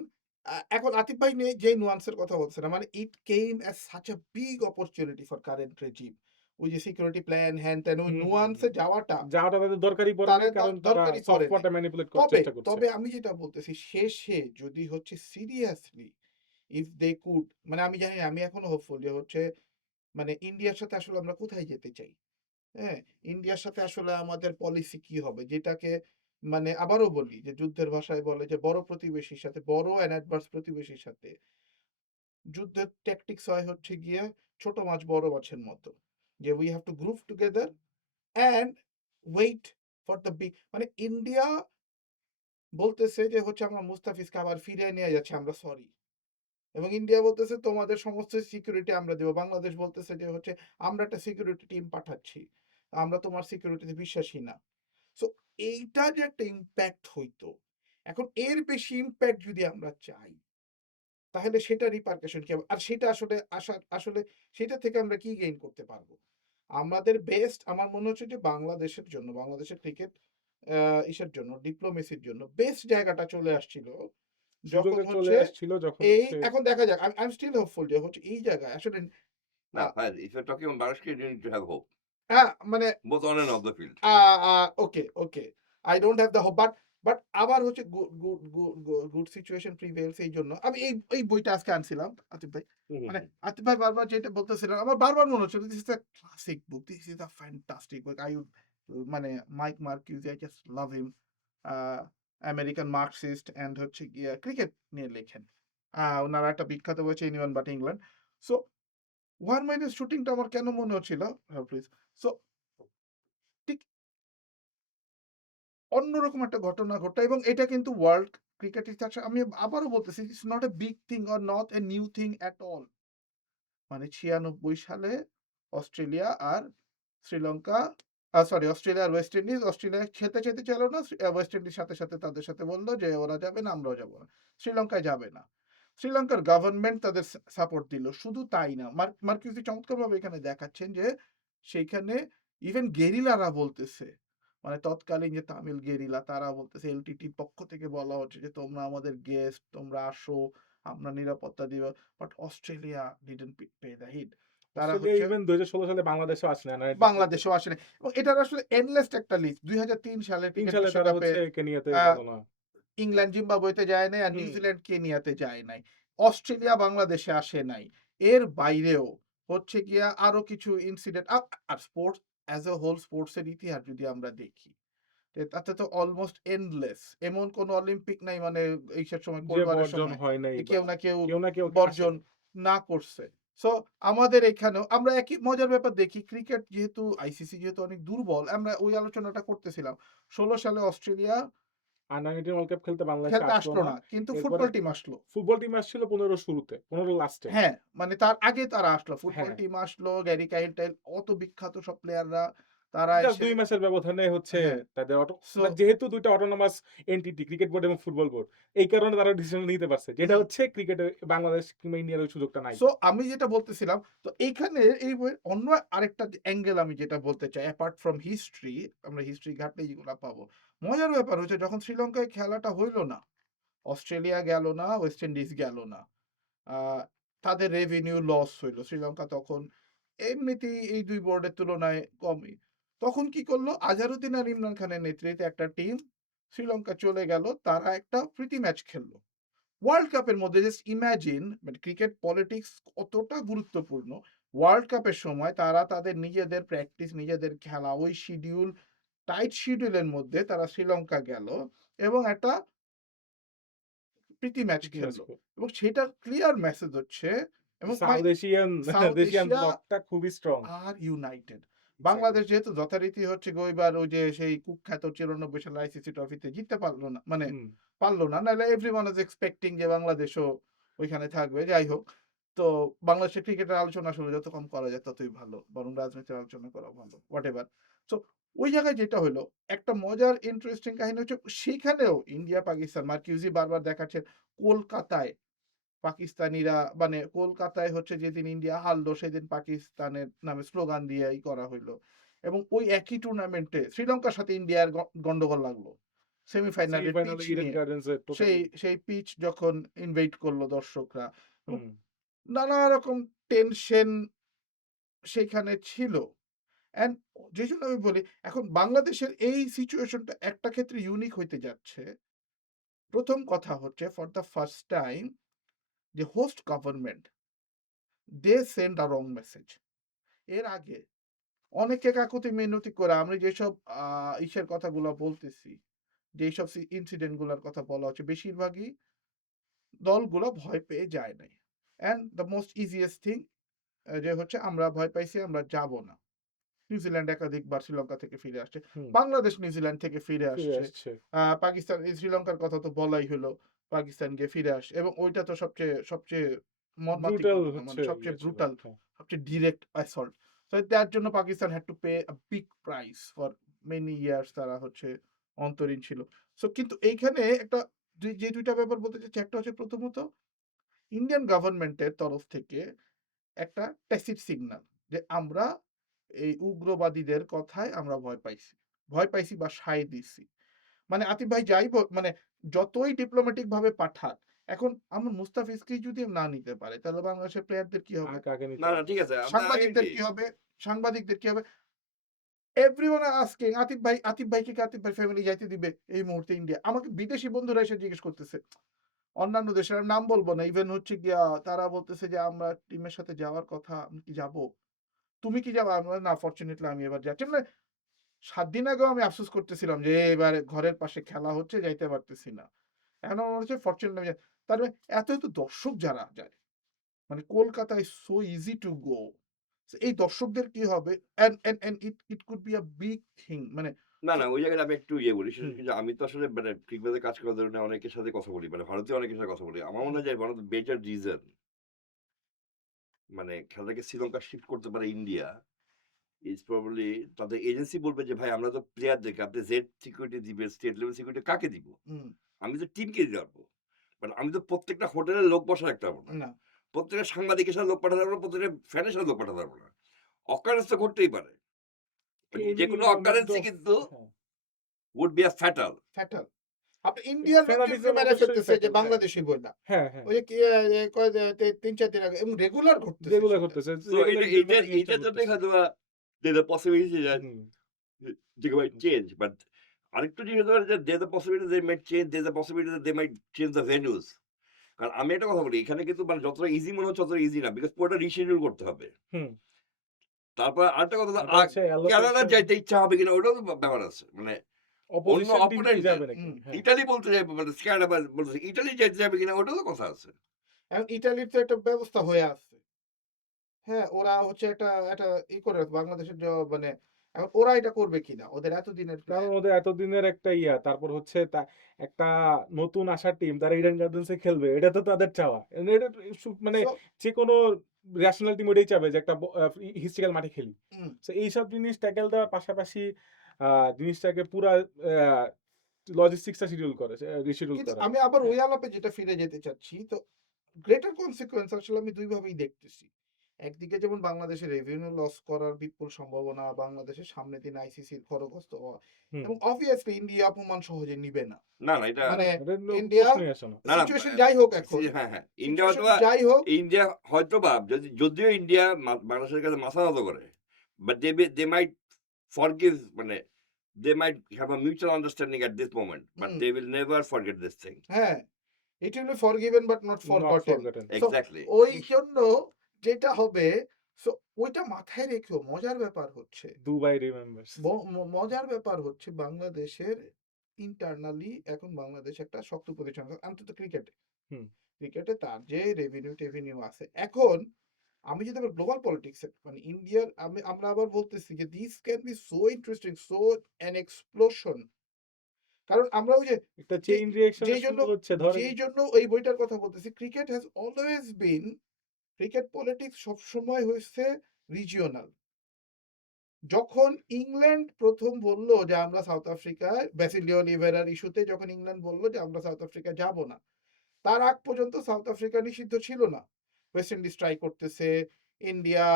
এখন আতিফ ভাই নিয়ে যে নুয়ান্স এর কথা বলছেন মানে it came as such a big opportunity for current regime. ওই যে সিকিউরিটি প্ল্যান হ্যান ত্যান ওই হুম, হুম, নুয়ান্স এ হুম। যাওয়াটা যাওয়াটা তাদের দরকারই পড়ে নাই তাদের কারণ তারা দরকারই সফট পড়ে নাই। ওয়াটার ম্যানিপুলেট করার তবে চেষ্টা করছে। তবে আমি যেটা বলতেছি শেষে যদি হচ্ছে সিরিয়াসলি ইফ দে কুড মানে আমি জানি না, আমি এখনো হোপফুল যে হচ্ছে মানে ইন্ডিয়ার সাথে আসলে আমরা কোথায় যেতে চাই। হ্যাঁ? ইন্ডিয়ার সাথে আসলে আমাদের পলিসি কি হবে? যেটাকে মানে আবারও বলি যে যুদ্ধের ভাষায় বলে যে বড় প্রতিবেশীর সাথে বড় অ্যান্ড অ্যাডভার্স প্রতিবেশীর সাথে যুদ্ধের ট্যাকটিক্স হয় হচ্ছে গিয়ে ছোট মাছ বড় মাছের মতো। যে we have to group together and wait for the big মানে ইন্ডিয়া বলতেছে যে হচ্ছে আমরা মুস্তাফিজকে আবার ফিরিয়ে নিয়ে যাচ্ছি আমরা সরি। এবং ইন্ডিয়া বলতেছে তোমাদের সমস্ত সিকিউরিটি আমরা দেব। বাংলাদেশ বলতেছে যে হচ্ছে আমরা একটা সিকিউরিটি টিম পাঠাচ্ছি। আমরা তোমার সিকিউরিটিতে বিশ্বাসী না। সো এইটা যে একটা ইমপ্যাক্ট হইতো। এখন এর বেশি ইমপ্যাক্ট যদি আমরা চাই, তাহলে সেটা রিপারকাশন কি হবে? আর সেটা আসলে আসলে সেটা থেকে আমরা কি গেইন করতে পারবো? আমাদের বেস্ট আমার মনে হচ্ছে যে বাংলাদেশের জন্য, বাংলাদেশের ক্রিকেট ইসের জন্য, ডিপ্লোমেসির জন্য বেস্ট জায়গাটা চলে আসছিল যখন সুযোগটা চলে হচ্ছে আসছিল যখন এই হচ্ছে এখন দেখা যাক। আই এম স্টিল হোপফুল যে হচ্ছে এই জায়গায় আসলে না আ ভাই, if you're talking about Bangladesh cricket, you need to have hope, মানে both on and off the field. Okay. I don't have the hope but আবার হচ্ছে গুড সিচুয়েশন প্রিভেইলস এইজন্য আমি এই বইটা আজকে আনছিলাম আতিফ ভাই। হুম, হুম, মানে হুম। আতিফ ভাই বারবার যেটা বলতেছিলেন আমার বারবার মনে হচ্ছিল this is a classic book, this is a fantastic book. মানে Mike Marqusee I just love him. American Marxist and হচ্ছে গিয়ে ক্রিকেট নিয়ে লেখেন। উনার একটা বিখ্যাত বই হচ্ছে anyone but England. So war মাইনের শুটিংটা আমার কেন মনে হচ্ছিল প্লিজ। সো ঠিক অন্যরকম একটা ঘটনা ঘটে এবং এটা কিন্তু ওয়ার্ল্ড ক্রিকেট ইতিহাসে আমি আবারও বলতেছি it's not a big thing or not a new thing at all. মানে 96 সালে অস্ট্রেলিয়া আর শ্রীলঙ্কা সরি অস্ট্রেলিয়া আর ওয়েস্ট ইন্ডিজ, অস্ট্রেলিয়া খেলতে চাইতে চাইলো না, ওয়েস্ট ইন্ডিজ সাথে সাথে তাদের সাথে বললো যে ওরা যাবে না আমরাও যাবো না, শ্রীলঙ্কায় যাবে না। শ্রীলঙ্কার গভর্নমেন্ট তাদের সাপোর্ট দিল। শুধু তাই না, মার্কিউজি চমৎকারভাবে এখানে দেখাচ্ছেন যে সেইখানে ইভেন গেরিলারা বলতেছে, মানে তৎকালীন যে তামিল গেরিলা তারা বলতেছে এলটিটি পক্ষ থেকে বলা হচ্ছে যে তোমরা আমাদের গেস্ট, তোমরা আসো, আমরা নিরাপত্তা দিব। But Australia didn't pay the heat. তারা অস্ট্রেলিয়া হচ্ছে ইভেন ২০১৬ সালে বাংলাদেশেও আসে নাই 90 তে। বাংলাদেশেও আসে নাই এবং এটার আসলে এন্ডলেস একটা লিস্ট। ২০০৩ সালে ৩ ক্রিকেট সালে তারা বিশ্বকাপে হচ্ছে কেনিয়াতে আ গেল না। ইংল্যান্ড জিম্বাবুয়েতে যায় নাই আর হুম। নিউজিল্যান্ড কেনিয়াতে যায় নাই। অস্ট্রেলিয়া বাংলাদেশে আসে নাই। এর বাইরেও হচ্ছে গিয়া আরো কিছু ইনসিডেন্ট আর sports as a whole sports এর ইতিহাস যদি আমরা দেখি, তাতে তো অলমোস্ট এন্ডলেস। এমন কোন অলিম্পিক নাই মানে এইসব সময় যে কোল্ড ওয়ারের বর্জন সময় হয় নাই যে বা কেউ না কেউ আসে। বর্জন না করছে। সো আমাদের এখানেও আমরা একই মজার ব্যাপার দেখি ক্রিকেট যেহেতু আইসিসি যেহেতু অনেক দুর্বল, আমরা ওই আলোচনাটা করতেছিলাম। ১৬ সালে অস্ট্রেলিয়া আন্ডার-19 ওয়ার্ল্ড কাপ খেলতে বাংলাদেশে খেলতে আসলো আসলো না। না। কিন্তু এরপরে ফুটবল টিম আসলো। ফুটবল টিম আসছিল ১৫ শুরুতে, ১৫ লাস্টে। হ্যাঁ, মানে তার আগে তারা আসলো। ফুটবল হ্যাঁ। টিম আসলো, গ্যারি কাহিল-টাহিল অত বিখ্যাত সব প্লেয়াররা তারা জাস্ট এসে ২ ম্যাচের ব্যবধানে হচ্ছে হ্যাঁ। তাদের সো যেহেতু ২ টা অটোনমাস এন্টিটি ক্রিকেট বোর্ড এবং ফুটবল বোর্ড। এই কারণে তারা ডিসিশন নিতে পারছে। যেটা হুম। হচ্ছে ক্রিকেটে বাংলাদেশ কিংবা ইন্ডিয়ার ওই সুযোগটা নাই। সো আমি যেটা বলতেছিলাম, তো এইখানে এই বইয়ের অন্য আরেকটা অ্যাঙ্গেল আমি যেটা বলতে চাই, অ্যাপার্ট ফ্রম হিস্ট্রি, আমরা হিস্ট্রি ঘাটলেই যেগুলা পাবো। মজার ব্যাপার হচ্ছে যখন শ্রীলঙ্কায় খেলাটা হইল না, অস্ট্রেলিয়া গেল না, ওয়েস্ট ইন্ডিজ গেল না। আ তাদের রেভিনিউ লস হইল। শ্রীলঙ্কা তখন এমনিতেই এই ২ বোর্ডের তুলনায় কমই। তখন কি করল? আজহারউদ্দিন আর ইমরান খানের নেতৃত্বে একটা টিম শ্রীলঙ্কা চলে গেল। তারা একটা প্রীতি ম্যাচ খেলল। ওয়ার্ল্ড কাপের মধ্যে জাস্ট ইমাজিন মানে ক্রিকেট পলিটিক্স কতটা গুরুত্বপূর্ণ। ওয়ার্ল্ড কাপের সময় তারা তাদের নিজেদের প্র্যাকটিস, নিজেদের খেলা ওই শিডিউল টাইট শিডিউলের মধ্যে তারা শ্রীলঙ্কা গেল এবং একটা প্রীতি ম্যাচ খেলল। এবং সেটার ক্লিয়ার মেসেজ হচ্ছে এবং সাউথ এশিয়ান সাউথ দেশিয়ান এশিয়া ব্লকটা খুবই স্ট্রং। আর ইউনাইটেড। বাংলাদেশ যেহেতু যথারীতি হচ্ছে গো এবার ওই যে সেই কুখ্যাত ৯৪ সালের আইসিসি ট্রফিতে জিততে পারলো না। মানে হুম। পারলো না। নাহলে এভরিওয়ান ইজ এক্সপেক্টিং যে বাংলাদেশও ওইখানে থাকবে। যাই হোক। তো বাংলাদেশের ক্রিকেটের আলোচনা আসলে যত কম করা যায় ততই ভালো। বরং রাজনীতির আলোচনা করা ভালো। হোয়াটএভার। সো ওই জায়গায় যেটা হলো একটা মজার ইন্টারেস্টিং কাহিনী হচ্ছে সেখানেও ইন্ডিয়া পাকিস্তান মার্কিউজি বারবার দেখাচ্ছেন কলকাতায় পাকিস্তানিরা মানে কলকাতায় হচ্ছে যেদিন ইন্ডিয়া হারলো সেদিন পাকিস্তানের নামে স্লোগান দিয়ে করা হইলো এবং ওই একই টুর্নামেন্টে শ্রীলঙ্কার সাথে ইন্ডিয়ার গন্ডগোল লাগলো সেমিফাইনালে পিচ সেমিফাইনালে ইডেন নিয়ে। গার্ডেন্স এ সেই টোটালি। সেই পিচ যখন ইনভাইট করলো দর্শকরা এবং হুম। নানা রকম টেনশন সেখানে ছিল। অ্যান্ড যে জন্য আমি বলি এখন বাংলাদেশের এই সিচুয়েশনটা একটা ক্ষেত্রে ইউনিক হইতে যাচ্ছে। প্রথম কথা হচ্ছে ফর দ্য ফার্স্ট টাইম যে host government they send a wrong message. এর আগে অনেকে কাকুতি মিনতি করে আমি যেসব ইসের কথাগুলো বলতেছি, যেসব ইনসিডেন্ট গুলার কথা বলা হচ্ছে বেশিরভাগই দলগুলো ভয় পেয়ে যায় নাই। And the most easiest thing যে হচ্ছে আমরা ভয় পাইছি আমরা যাব না। নিউজিল্যান্ড একাধিকবার শ্রীলঙ্কা থেকে ফিরে আসছে। হুম। বাংলাদেশ নিউজিল্যান্ড থেকে ফিরে ফিরে আসছে। আসছে। পাকিস্তান শ্রীলঙ্কার কথা তো বলাই হলো। পাকিস্তান গিয়ে ফিরে আসে এবং ওইটা তো সবচেয়ে সবচেয়ে মর্মান্তিক ব্রুটাল ঘটনা, মানে হচ্ছে সবচেয়ে ইয়ে ছিল। ব্রুটাল, হ্যাঁ। সবচেয়ে ডিরেক্ট অ্যাসল্ট। সো তার জন্য Pakistan had to pay a big price for many years, তারা হচ্ছে অন্তরীণ ছিল। সো কিন্তু এইখানে একটা যে ২ টা ব্যাপার বলতে চাচ্ছি, একটা হচ্ছে প্রথমত ইন্ডিয়ান গভর্নমেন্টের তরফ থেকে একটা ট্যাসিট সিগনাল যে আমরা এই উগ্রবাদীদের কথায় আমরা ভয় পাইছি। ভয় পাইছি বা সায় দিছি। মানে আতিফ ভাই যাই মানে যতই ডিপ্লোম্যাটিক ভাবে পাঠাক, এখন আমার মুস্তাফিজকেই যদি না নিতে পারে, তাহলে বাংলাদেশের প্লেয়ারদের কি হবে? আর কাকে নিতে না, না পারবে? ঠিক আছে। I সাংবাদিকদের agree. কি হবে? সাংবাদিকদের কি হবে? এভরিওয়ান আর আস্কিং আতিফ ভাইকে কি আতিফ ভাই ফ্যামিলি যাইতে দিবে এই মুহূর্তে ইন্ডিয়া? আমাকে বিদেশি বন্ধুরা এসে জিজ্ঞেস করতেছে। অন্যান্য দেশের আমি নাম বলব না। ইভেন হচ্ছে গিয়া তারা বলতেছে যে আমরা টিমের সাথে যাওয়ার কথা, আমি কি যাবো? তুমি কি যাবা? আমি বললাম, না ফরচুনেটলি আমি এবার যাচ্ছি। মানে ৭ দিন আগেও আমি আফসোস করতেছিলাম যে এবারে ঘরের পাশে খেলা হচ্ছে, যাইতে পারতেছি না। এখন আমার মনে হচ্ছে ফরচুনেটলি আমি তার মানে এত দর্শক যারা যায়, মানে কলকাতায় সো ইজি টু গো। এই দর্শকদের কি হবে? And it could be a big thing, মানে না, যে না ওই জায়গাটা আমি একটু ইয়ে বলি। সেটা হুম, হচ্ছে যে আমি তো আসলে মানে ক্রিকবাজে কাজ করার ধরুন অনেকের সাথে কথা বলি। মানে ভারতীয় অনেকের সাথে কথা বলি। আমার হুম, মনে হয় যে one of the better reason মানে খেলাটাকে শ্রীলঙ্কা শিফট করতে পারে ইন্ডিয়া is probably তাদের এজেন্সি বলবে যে ভাই আমরা তো প্লেয়ারদেরকে আপনি জেড সিকিউরিটি দিবেন, স্টেট লেভেল সিকিউরিটি কাকে দিব? হুম, আমি তো টিমকে দিতে পারবো। বাট আমি তো প্রত্যেকটা হোটেলে লোক বসায় রাখতে পারবো না। না। প্রত্যেকটা সাংবাদিকের সাথে লোক পাঠাতে পারবো না, প্রত্যেকটা ফ্যানের সাথে লোক পাঠাতে পারবো না। occurrence তো ঘটতেই পারে। এনি যেকোনো মোমেন্ট occurrence ই অফ কিন্তু হ্যাঁ। would be a fatal. Fatal. আপনি ইন্ডিয়ার লোকজনকে ফ্যানাটিজম মেরে অবশ্যই ফেলতেছে যে ফ্যাটাল। হ্যাঁ, বাংলাদেশি বইলা। হ্যাঁ, হ্যাঁ। ওই যে কি ৩-৪ দিন আগে এবং রেগুলার ঘটতেছে রেগুলার সেটা। করতেছে। So রেগুলার ইন্টারনেটে জিনিসটা এইটার জন্যই ঘটতেছে। হয়তোবা there's a possibility that hmm. they might change. But আরেকটু জিনিস হতে পারে যে there's a possibility they might change, there's a possibility that they might change the venues. কারণ আমি একটা কথা বলি, এখানে কিন্তু মানে যতটা ইজি মনে হচ্ছে ততটা ইজি না। বিকজ পুরোটা রিশিডিউল করতে হবে। হুম। তারপর আরেকটা কথা হলো এটা হচ্ছে কানাডা অ্যালোকেশন যাইতে ইচ্ছা হবে কিনা ওটাও তো ব্যাপার আছে। মানে অন্য অপোজিশন টিম কি অপোনেন্ট যাবে নাকি? হুম। হ্যাঁ। ইতালি বলতে যাবে মানে কানাডা বলতেছে ইতালি যাইতে যাবে কিনা ওটাও তো কথা আছে। এখন ইতালির তো একটা ব্যবস্থা হয়ে আছে। হ্যাঁ, ওরা হচ্ছে একটা একটা করে রাখছে বাংলাদেশের মানে এখন ওরা এটা করবে কিনা? ওদের এতদিনের কারণ প্ল্যান। ওদের এতদিনের একটা ইয়া, তারপর হচ্ছে একটা নতুন আসা টিম তারা ইডেন গার্ডেন্সে খেলবে। এটা তো তাদের চাওয়া। এটা মানে সো যেকোনো রেশনাল টিম ওইটাই চাবে যে একটা হিস্ট্রিক্যাল মাঠে খেলি। হুম। সো এইসব জিনিস ট্যাকেল দেওয়ার পাশাপাশি জিনিসটাকে পুরা লজিস্টিক্সটা রিশিডিউল কিন্তু করা। আমি আবার হ্যাঁ। ওই আলাপে যেটা ফিরে যেতে চাচ্ছি, তো গ্রেটার কনসিকুয়েন্স আসলে আমি ২ ভাবেই দেখতেছি। একদিকে যেমন বাংলাদেশের রেভিনিউ লস করার বিপুল সম্ভাবনা, বাংলাদেশের সামনের দিন আইসিসির খড়গহস্ত হওয়া হুম। এবং অবভিয়াসলি ইন্ডিয়া অপমান সহজে নিবে না। না, না এটা মানে এটা ইন্ডিয়া প্রশ্নই আসে না। না, না সিচুয়েশন যাই হোক এখন, হ্যাঁ, হ্যাঁ। ইন্ডিয়া সিচুয়েশন হয়তোবা যাই হোক হয়তোবা যদিও ইন্ডিয়া বাংলাদেশের কাছে মাথা নত করে। বাট they might forgive মানে they might have a mutual understanding at this moment, but hmm, they will never forget this thing. হ্যাঁ, it will be forgiven but not not forgotten. Forgotten. So Exactly. ওই জন্য যেটা হবে, so ওইটা মাথায় রেখেও মজার ব্যাপার হচ্ছে দুবাই রিমেম্বারস। মজার ব্যাপার হচ্ছে বাংলাদেশের ইন্টারনালি এখন বাংলাদেশ একটা শক্ত প্রতিষ্ঠান অন্তত ক্রিকেটে। হুম। ক্রিকেটে তার যে রেভিনিউ আছে। এখন আমি যদি আবার গ্লোবাল পলিটিক্স এ মানে ইন্ডিয়ার আমরা আবার বলতেছি যে this can be so interesting, so an explosion. কারণ আমরা ওই যে একটা চেইন রিঅ্যাকশন যেই জন্য শুরু হচ্ছে ধরেন। যেই জন্য এই বইটার কথা বলতেছি, cricket has always been cricket politics সবসময় হয়েছে রিজিওনাল। যখন ইংল্যান্ড প্রথম বলল যে আমরা সাউথ আফ্রিকায় ব্যাসিলিও অলিভেরার ইস্যুতে যখন ইংল্যান্ড বলল যে আমরা সাউথ আফ্রিকায় যাব না, তার আগ পর্যন্ত সাউথ আফ্রিকা নিষিদ্ধ ছিল না। ওয়েস্ট ইন্ডিজ ট্রাই করতেছে, ইন্ডিয়া,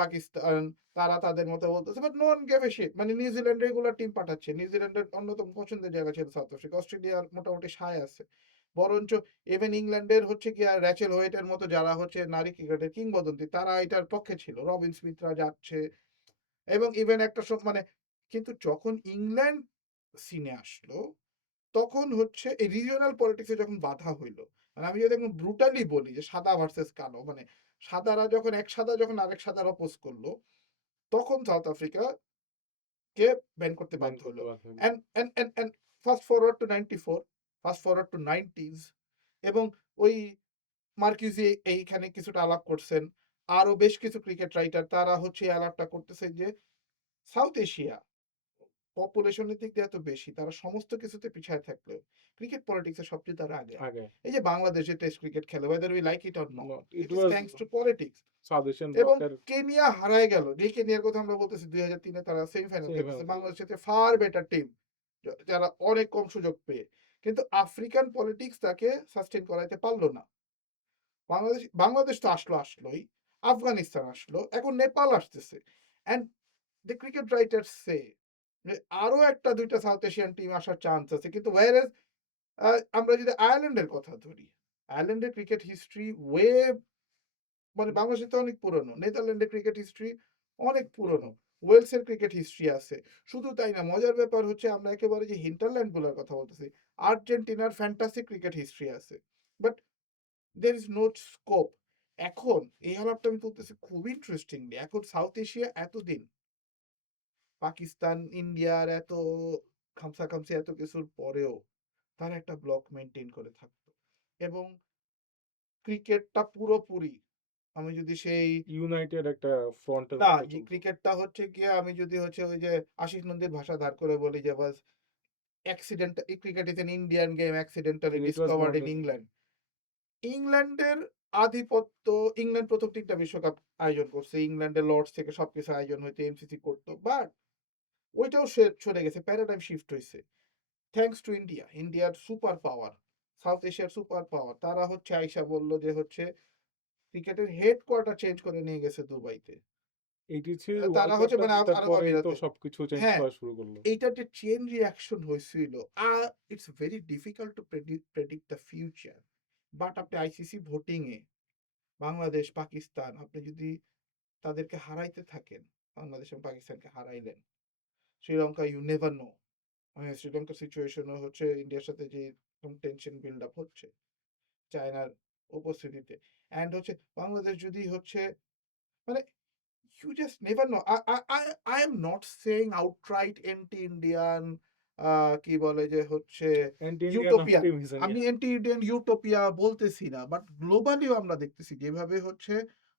পাকিস্তান, তারা তাদের মতো বলতেছে, but no one gave a shit. মানে নিউজিল্যান্ড রেগুলার টিম পাঠাচ্ছে, নিউজিল্যান্ডের অন্যতম পছন্দের জায়গা ছিল সাউথ আফ্রিকা, অস্ট্রেলিয়ার মোটামুটি সায় আছে। বরঞ্চ ইভেন ইংল্যান্ডের হচ্ছে কি র্যাচেল হোয়েটের মতো যারা হচ্ছে নারী ক্রিকেটের কিংবদন্তি, তারা এটার পক্ষে ছিল। রবিন স্মিথরা যাচ্ছে এবং ইভেন একটা মানে কিন্তু যখন ইংল্যান্ড সিনে আসলো, তখন হচ্ছে এই রিজিওনাল পলিটিক্সে যখন বাধা হইলো, মানে আমি যদি একদম ব্রুটালি বলি যে সাদা ভার্সেস কালো, মানে সাদারা যখন এক সাদা যখন আরেক সাদার অপোজ করলো, তখন সাউথ আফ্রিকা কে ব্যান করতে ব্যান বাধ্য করতে হলো। বাধ্য হলো। And fast forward to 94, fast forward to 90s, এবং ওই মার্কিউজি এইখানে কিছুটা আলাপ করছেন। আরো বেশ কিছু ক্রিকেট রাইটার তারা হচ্ছে এই আলাপটা করতেছে যে সাউথ এশিয়া পপুলেশনের দিক দিয়ে এত বেশি, তারা সমস্ত কিছুতে পিছায় থাকলেও ক্রিকেট পলিটিক্সে সবচেয়ে তারা আগে। আগে। এই যে বাংলাদেশে টেস্ট ক্রিকেট খেলে, whether we like it or not, It it is was thanks to politics. South Asian এবং ব্লকের কেনিয়া হারায় গেল, যে কেনিয়ার কথা আমরা বলতেছি 2003 তারা সেমিফাইনাল খেলতেছে সেমিফাইনাল। বাংলাদেশের সাথে ফার বেটার টিম, যারা অনেক কম সুযোগ পেয়ে, কিন্তু আফ্রিকান পলিটিক্স তাকে সাস্টেন করাইতে পারলো না। বাংলাদেশ তো আসলোই, আফগানিস্তান আসলো, এখন নেপাল আসতেছে। অ্যান্ড দ্য ক্রিকেট রাইটার্স সে আরো একটা দুইটা সাউথ এশিয়ান টিম আসার চান্স আছে, কিন্তু whereas, আমরা যদি আয়ারল্যান্ডের কথা ধরি, আয়ারল্যান্ডের ক্রিকেট হিস্ট্রি মানে বাংলাদেশের তো অনেক পুরনো, নেদারল্যান্ডের ক্রিকেট হিস্ট্রি অনেক পুরনো, ওয়েলসের ক্রিকেট হিস্ট্রি আছে। শুধু তাই না, মজার ব্যাপার হচ্ছে আমরা একেবারে যে হিন্টারল্যান্ড গুলোর কথা বলতেছি, আর্জেন্টিনার ফ্যান্টাসিক ক্রিকেট হিস্ট্রি আছে, but there is no scope. এখন এই আলাপটা আমি বলতেছি খুব ইন্টারেস্টিংলি, এখন সাউথ এশিয়া এতদিন পাকিস্তান ইন্ডিয়ার এত খামসাখামসি এত কিছুর পরেও তারা একটা ব্লক মেনটেন করে থাকতো, এবং ক্রিকেটটা পুরোপুরি, আমি যদি সেই ইউনাইটেড একটা ফ্রন্টের না, মতো এই চলতো। ক্রিকেটটা হচ্ছে গিয়ে, আমি যদি হচ্ছে ওই যে আশিস নন্দীর ভাষা ধার করে বলি যে was accident, cricket is an Indian game accidentally It was discovered born in in England. ইংল্যান্ডের আধিপত্য, ইংল্যান্ড প্রথম 3টা বিশ্বকাপ আয়োজন করছে, ইংল্যান্ডের লর্ডস থেকে সবকিছু আয়োজন হইতে এমসিসি করতো, বাট ওইটাও সরে গেছে, প্যারাডাইম শিফট হয়েছে থ্যাঙ্কস টু ইন্ডিয়া, ইন্ডিয়ার সুপার পাওয়ার, সাউথ এশিয়ার সুপার পাওয়ার, তারা হচ্ছে আইসা বললো যে হচ্ছে ক্রিকেটের হেডকোয়ার্টার চেঞ্জ করে নিয়ে গেছে দুবাইতে। 83 তারা ওয়ার্ল্ড হচ্ছে কাপটা মানে জেতার আরব পরেই তো আমিরাতে, সবকিছু চেঞ্জ হ্যাঁ, করা শুরু করলো। এইটার যে চেইন রিঅ্যাকশন হয়েছিল, it's very difficult to predict the future, but আপনি আইসিসি ভোটিং এ বাংলাদেশ পাকিস্তান আপনি যদি তাদেরকে হারাইতে থাকেন, বাংলাদেশ এবং পাকিস্তানকে হারাইলেন, শ্রীলঙ্কা ইউ নেভার নো, মানে শ্রীলঙ্কার সিচুয়েশনও হচ্ছে ইন্ডিয়ার সাথে যে টেনশন বিল্ড আপ হচ্ছে চায়নার উপস্থিতিতে, অ্যান্ড হচ্ছে বাংলাদেশ যদি হচ্ছে মানে you just never know. I am not saying outright anti-Indian, কি বলে যে হচ্ছে অ্যান্টি ইন্ডিয়ান ইউটোপিয়া, অপটিমিজম, আমি অ্যান্টি ইন্ডিয়ান ইউটোপিয়া বলতেছি না, বাট গ্লোবালিও আমরা দেখতেছি যেভাবে হচ্ছে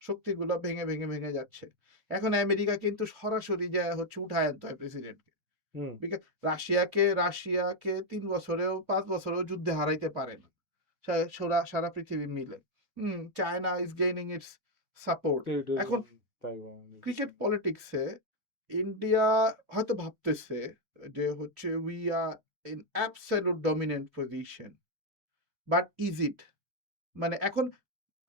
শক্তিগুলো ভেঙে ভেঙে ভেঙে যাচ্ছে। এখন আমেরিকা কিন্তু সরাসরি যায় হচ্ছে উঠায় আনতে হয় প্রেসিডেন্টকে, হুম। বিকজ রাশিয়াকে 3 বছরেও 5 বছরেও যুদ্ধে হারাইতে পারে না সারা পৃথিবী মিলে। China is gaining it's support. এখন ক্রিকেট পলিটিক্সে ইন্ডিয়া হয়তো ভাবতেছে যে হচ্ছে we are in absolute dominant position, but is it? মানে এখন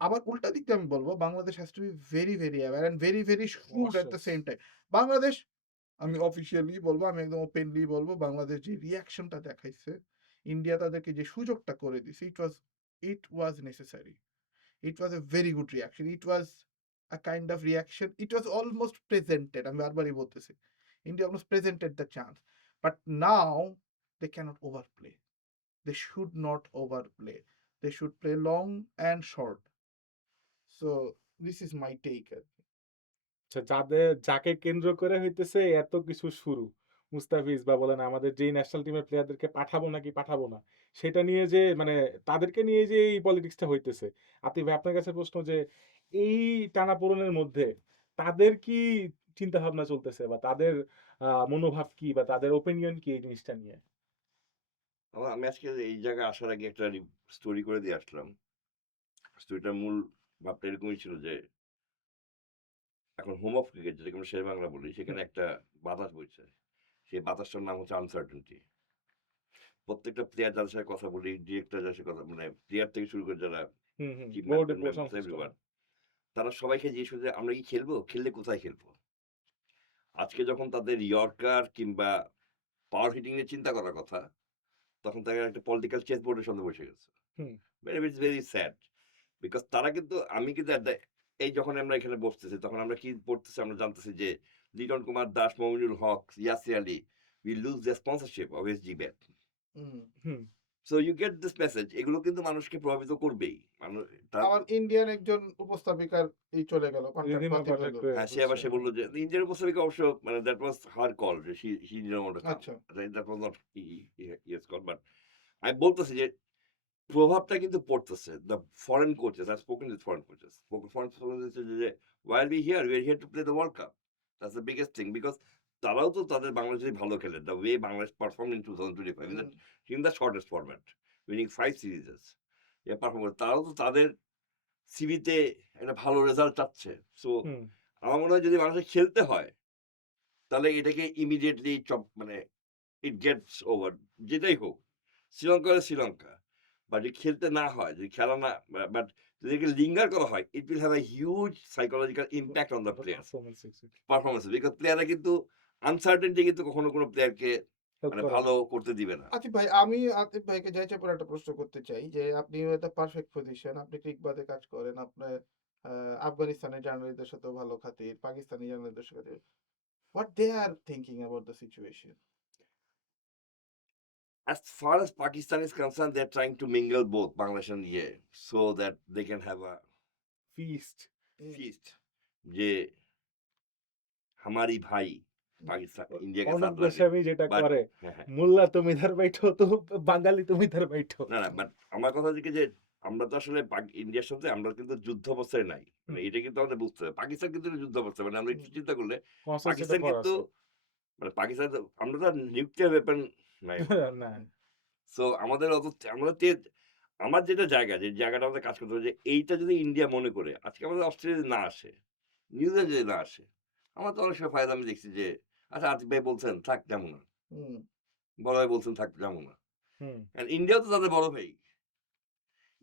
আবার উল্টা দিক দিয়ে আমি বলবো Bangladesh has to be very very aware and very very shrewd at the Cautious. Same time. Bangladesh, আমি অফিসিয়ালি বলবো, আমি একদম ওপেনলি বলবো, বাংলাদেশ যে রিয়াকশনটা দেখাইছে, ইন্ডিয়া তাদেরকে যে সুযোগটা করে দিছে, ইট ওয়াজ necessary, it was a very good reaction. It was a kind of reaction. It was almost presented. আমি বারবারই বলতেছি, India almost presented the chance. But now they cannot overplay. They should not overplay. They should play long and short. So this is my take. আচ্ছা, যাকে কেন্দ্র করে হইতেছে এত কিছু শুরু, মুস্তাফিজ বা বলেন আমাদের যেই ন্যাশনাল টিমের প্লেয়ারদেরকে পাঠাবো নাকি পাঠাবো না, সেটা নিয়ে যে মানে তাদেরকে নিয়ে যে এই পলিটিক্সটা হইতেছে, আতিফ ভাই আপনার কাছে প্রশ্ন যে এই টানাপোড়েনের মধ্যে তাদের কি চিন্তা ভাবনা চলতেছে বা তাদের মনোভাব কি বা তাদের ওপিনিয়ন কি এই জিনিসটা নিয়ে? আমি আজকে এই জায়গায় আসার আগে একটা স্টোরি করে দিয়ে আসলাম। স্টোরিটার মূল ভাবটা এরকমই ছিল যে এখন হোম অফ ক্রিকেট যেটাকে আমরা শের বাংলা বলি, সেখানে একটা বাতাস বইছে। সেই বাতাসটার নাম হচ্ছে আনসার্টেনটি। প্রত্যেকটা প্লেয়ার যাদের সাথে কথা বলি, ডিরেক্টর যাদের সাথে কথা, মানে প্লেয়ার থেকে শুরু করে যারা হুম, হুম। টিম বোর্ডে মেম্বার্স এভরিওয়ান, তারা সবাইকে জিজ্ঞেস করে যে আমরা কি খেলবো? খেললে কোথায় খেলবো? আজকে যখন তাদের ইয়র্কার কিংবা পাওয়ার হিটিং নিয়ে চিন্তা করার কথা, তখন তারা একটা পলিটিক্যাল চেস বোর্ডের সামনে বসে গেছে। Hmm. It's very sad. Because তারা কিন্তু, আমি কিন্তু এই যখন আমরা এখানে বসতেছি তখন আমরা কি পড়তেছি, আমরা জানতেছি যে Liton Kumar Das, Mominul Haque, Yasir Ali will lose the sponsorship of SG bat. Hmm. So you get this message. এগুলো কিন্তু মানুষকে প্রভাবিত করবেই। আমার ইন্ডিয়ান একজন উপস্থাপিকার এই চলে গেল, কন্ট্রাক্ট রিধিমা বাতিল হলো। কন্ট্রাক্টে হ্যাঁ, সে আবার সে বললো যে ইন্ডিয়ার উপস্থাপিকা অবশ্য, মানে দ্যাট ওয়াজ হার কল, যে she didn't want to come. আচ্ছা, that was not his call, but আমি বলতেছি যে প্রভাবটা কিন্তু পড়তেছে। The foreign coaches, I spoken with foreign coaches. Foreign coaches যে why are we here? We are here to play the World Cup. That's the biggest thing, because তারাও তো তাদের বাংলাদেশ যদি ভালো খেলে, the way Bangladesh perform in 2025 in the shortest format, winning 5 সিরিজেস, perform করে, তারাও তো তাদের সিভিতে একটা ভালো রেজাল্ট চাচ্ছে। সো হুম। আমার মনে হয় যদি মানুষের খেলতে হয়, তাহলে এটাকে ইমিডিয়েটলি মানে ইট গেটস ওভার, যেটাই হোক। শ্রীলঙ্কা হলে শ্রীলঙ্কা। বাট যদি খেলতে না হয়, যদি খেলা না, বাট যদি একে লিঙ্গার করা হয়, it will have a huge psychological impact on the players performance exactly. Performance, because প্লেয়াররা কিন্তু আনসার্টেনটি কিন্তু কখনো কোনো প্লেয়ারকে হেল্প মানে করে ভালো না। করতে দিবে না। আতিফ ভাই, আমি আতিফ ভাইকে যাই চাপের একটা প্রশ্ন করতে চাই যে আপনি একটা পারফেক্ট পজিশন, আপনি ক্রিকবাদে কাজ করেন, আপনার আফগানিস্তানের জার্নালিস্টদের সাথেও ভালো খাতির, পাকিস্তানি জার্নালিস্টদের সাথে, what they are thinking about the situation? As far as Pakistan is concerned, they're trying to mingle both Bangladesh and yeah, so that they can have a feast. feast. যে हमारी भाई पाकिस्तान इंडिया के অর্ণব साथ लगे, গোস্বামী যেটা বাট করে, হ্যাঁ, মোল্লা তুমি ইধার বাইঠো তো বাঙালি তুমি ইধার বাইঠো। না বাট আমার কথা হচ্ছে কি যে আমরা তো আসলে ইন্ডিয়ার সাথে আমরা কিন্তু যুদ্ধ অবস্থায় নাই, মানে হুম। এটা কিন্তু আমাদের বুঝতে হবে। পাকিস্তান কিন্তু যুদ্ধ অবস্থায়, মানে আমরা একটু হুম। চিন্তা করলে কনসার্ট পাকিস্তান করা কিন্তু আছে। মানে পাকিস্তান আমরা তো নিউক্লিয়ার ওয়েপন নাই আমাদের। না। সো আমাদের অত আমরা তেজ, আমার যেটা জায়গা, যে জায়গাটা আমাদের কাজ করতে হবে, যে এইটা যদি ইন্ডিয়া মনে করে আজকে আমাদের অস্ট্রেলিয়া যদি না আসে, নিউজিল্যান্ড যদি না আসে, আমার তো অনেক সময় ফায়দা আমি দেখছি যে আচ্ছা আতিফ ভাই বলছেন থাক যাবো না, হুম। বড় ভাই বলছেন থাক যাবো না, হুম। ইন্ডিয়াও তো তাদের বড় ভাই।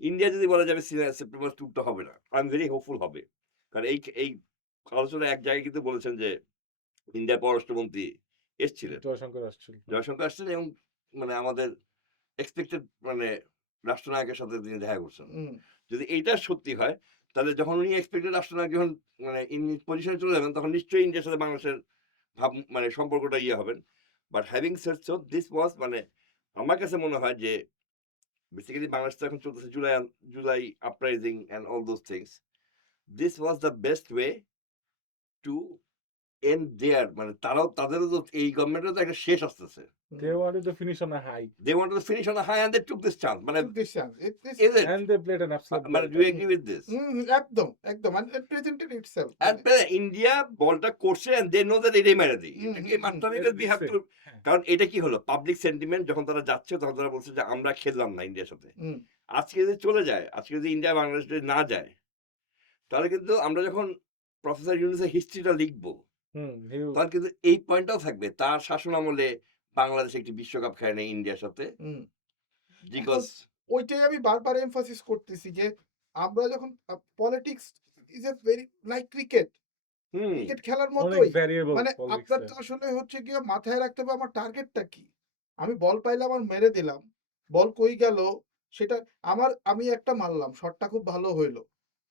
ইন্ডিয়া যদি বলা যাবে সেপ্টেম্বর ট্যুরটা হবে না, আই এম ভেরি হোপফুল হবে। কারণ এই আলোচনা এক জায়গায় কিন্তু বলেছেন যে ইন্ডিয়ার পররাষ্ট্রমন্ত্রী এসছিলেন, জয়শঙ্কর আসছিল। জয়শঙ্কর আসছেন, এবং মানে আমাদের এক্সপেক্টেড মানে রাষ্ট্রনায়কের সাথে তিনি দেখা করছেন। হুম। যদি এইটা সত্যি হয়, তাহলে যখন উনি এক্সপেক্টেড রাষ্ট্রনায়ক যখন মানে পজিশনে চলে যাবেন, তখন নিশ্চয়ই ইন্ডিয়ার সাথে বাংলাদেশের মানে সম্পর্কটা ইয়ে হবেন। But having said so, this was মানে আমার কাছে মনে হয় যে বেসিক্যালি বাংলাদেশ তো এখন চলতেছে July uprising and all those things. This was the best way to end there, মানে তাদেরও তো এই গভর্নমেন্টেরও তো একটা শেষ আসতেছে। They wanted to finish on a high They wanted to finish on a high and they took this chance. মানে Took this chance. is it? and they played an absolute মানে blunder. do you agree with this? একদম একদম, and it presented itself. And India বলটা করছে and they know that এটাই মেরে দিই। হুম, এটাকে হুম, মারতে হুম, হবে, we have to, হ্যাঁ। কারণ এটা কি হলো পাবলিক সেন্টিমেন্ট, যখন তারা যাচ্ছে তখন তারা বলছে যে আমরা খেললাম না ইন্ডিয়ার সাথে। হুম। আজকে যদি চলে যায়, আজকে যদি ইন্ডিয়া বাংলাদেশ যদি না যায়, তাহলে কিন্তু আমরা যখন প্রফেসর ইউনূসের হিস্ট্রিটা লিখবো, তখন কিন্তু এই পয়েন্টটাও থাকবে তার শাসন আমলে বাংলাদেশ একটি বিশ্বকাপ খেলে নেই ইন্ডিয়ার সাথে, হুম। বিকজ ওইটাই আমি বারবার এমফাসিস করতেছি যে আমরা যখন politics is a very like cricket cricket খেলার অনেক মতোই, ভ্যারিয়েবল মানে আপনার তো আসলে হচ্ছে গিয়ে মাথায় রাখতে হবে আমার টার্গেটটা কি। আমি বল পাইলাম আর মেরে দিলাম, বল কই গেল সেটা আমি একটা মারলাম, শটটা খুব ভালো হইলো,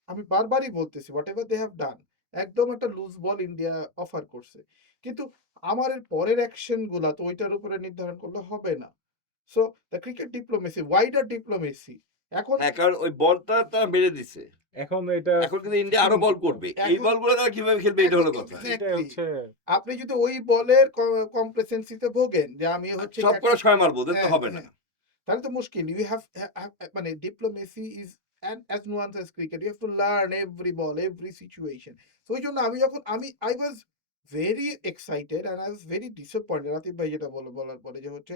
আমি বারবারই বলতেছি whatever they have done, একদম একটা লুজ বল ইন্ডিয়া অফার করছে, কিন্তু আমার এর পরের অ্যাকশন গুলা তো ওইটার উপরে নির্ধারণ করলে হবে না। So the cricket diplomacy, wider diplomacy, এখন হ্যাঁ, কারণ ওই বলটা তারা মেরে দিছে। এখন এটা এখন কিন্তু ইন্ডিয়া আরো বল করবে, এই এখন- বলগুলো তারা কিভাবে খেলবে এটা হলো কথা। Exactly. এটা হচ্ছে আপনি যদি ওই বলের কমপ্লেসেন্সিতে ভোগেন যে আমি হচ্ছে সব করে ছয় মারবো, ওদের তো হ্যাঁ, হবে না। হ্যাঁ। তাহলে তো মুশকিল। ইউ হ্যাভ মানে diplomacy is as nuanced as cricket. You have to learn every ball, every situation. So ওই জন্য I was very excited and I was very disappointed Atif ভাই যেটা বলার পরে যে হচ্ছে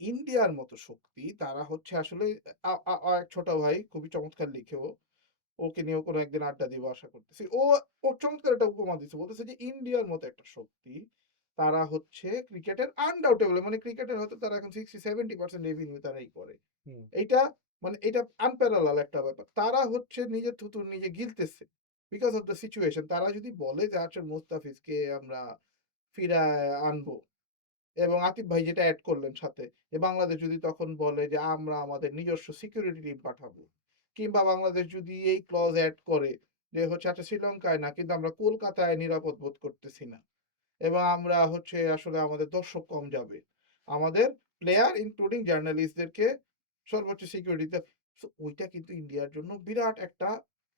ইন্ডিয়ার মতো শক্তি তারা হচ্ছে আসলে এক ছোট ভাই খুবই চমৎকার লিখে, ওকে নিয়েও কোনো একদিন আড্ডা দিব আশা করতেছি। ও চমৎকার একটা উপমা দিচ্ছে। বলতেছে যে ইন্ডিয়ার মতো একটা শক্তি, তারা হচ্ছে ক্রিকেটের আনডাউটেবল, মানে ক্রিকেটের হয়তো তারা এখন 60-70% রেভিনিউ তারাই করে। হুম। এইটা মানে এটা আনপ্যারালাল একটা ব্যাপার। তারা হচ্ছে নিজের থুতু নিজে গিলতেছে বিকজ অফ দ্য সিচুয়েশন। তারা যদি বলে যে আচ্ছা মুস্তাফিজকে আমরা ফিরায় আনবো, এবং আতিফ ভাই যেটা এড করলেন সাথে, যে বাংলাদেশ যদি তখন বলে যে আমরা আমাদের নিজস্ব সিকিউরিটি টিম পাঠাবো, কিংবা বাংলাদেশ যদি এই ক্লজ এড করে যে হচ্ছে আচ্ছা শ্রীলঙ্কায় না কিন্তু আমরা কলকাতায় নিরাপদ বোধ করতেছি না, এবং আমরা হচ্ছে আসলে আমাদের দর্শক কম যাবে, আমাদের প্লেয়ার ইনক্লুডিং জার্নালিস্টদেরকে সর্বোচ্চ সিকিউরিটিতে, ওইটা কিন্তু ইন্ডিয়ার জন্য বিরাট একটা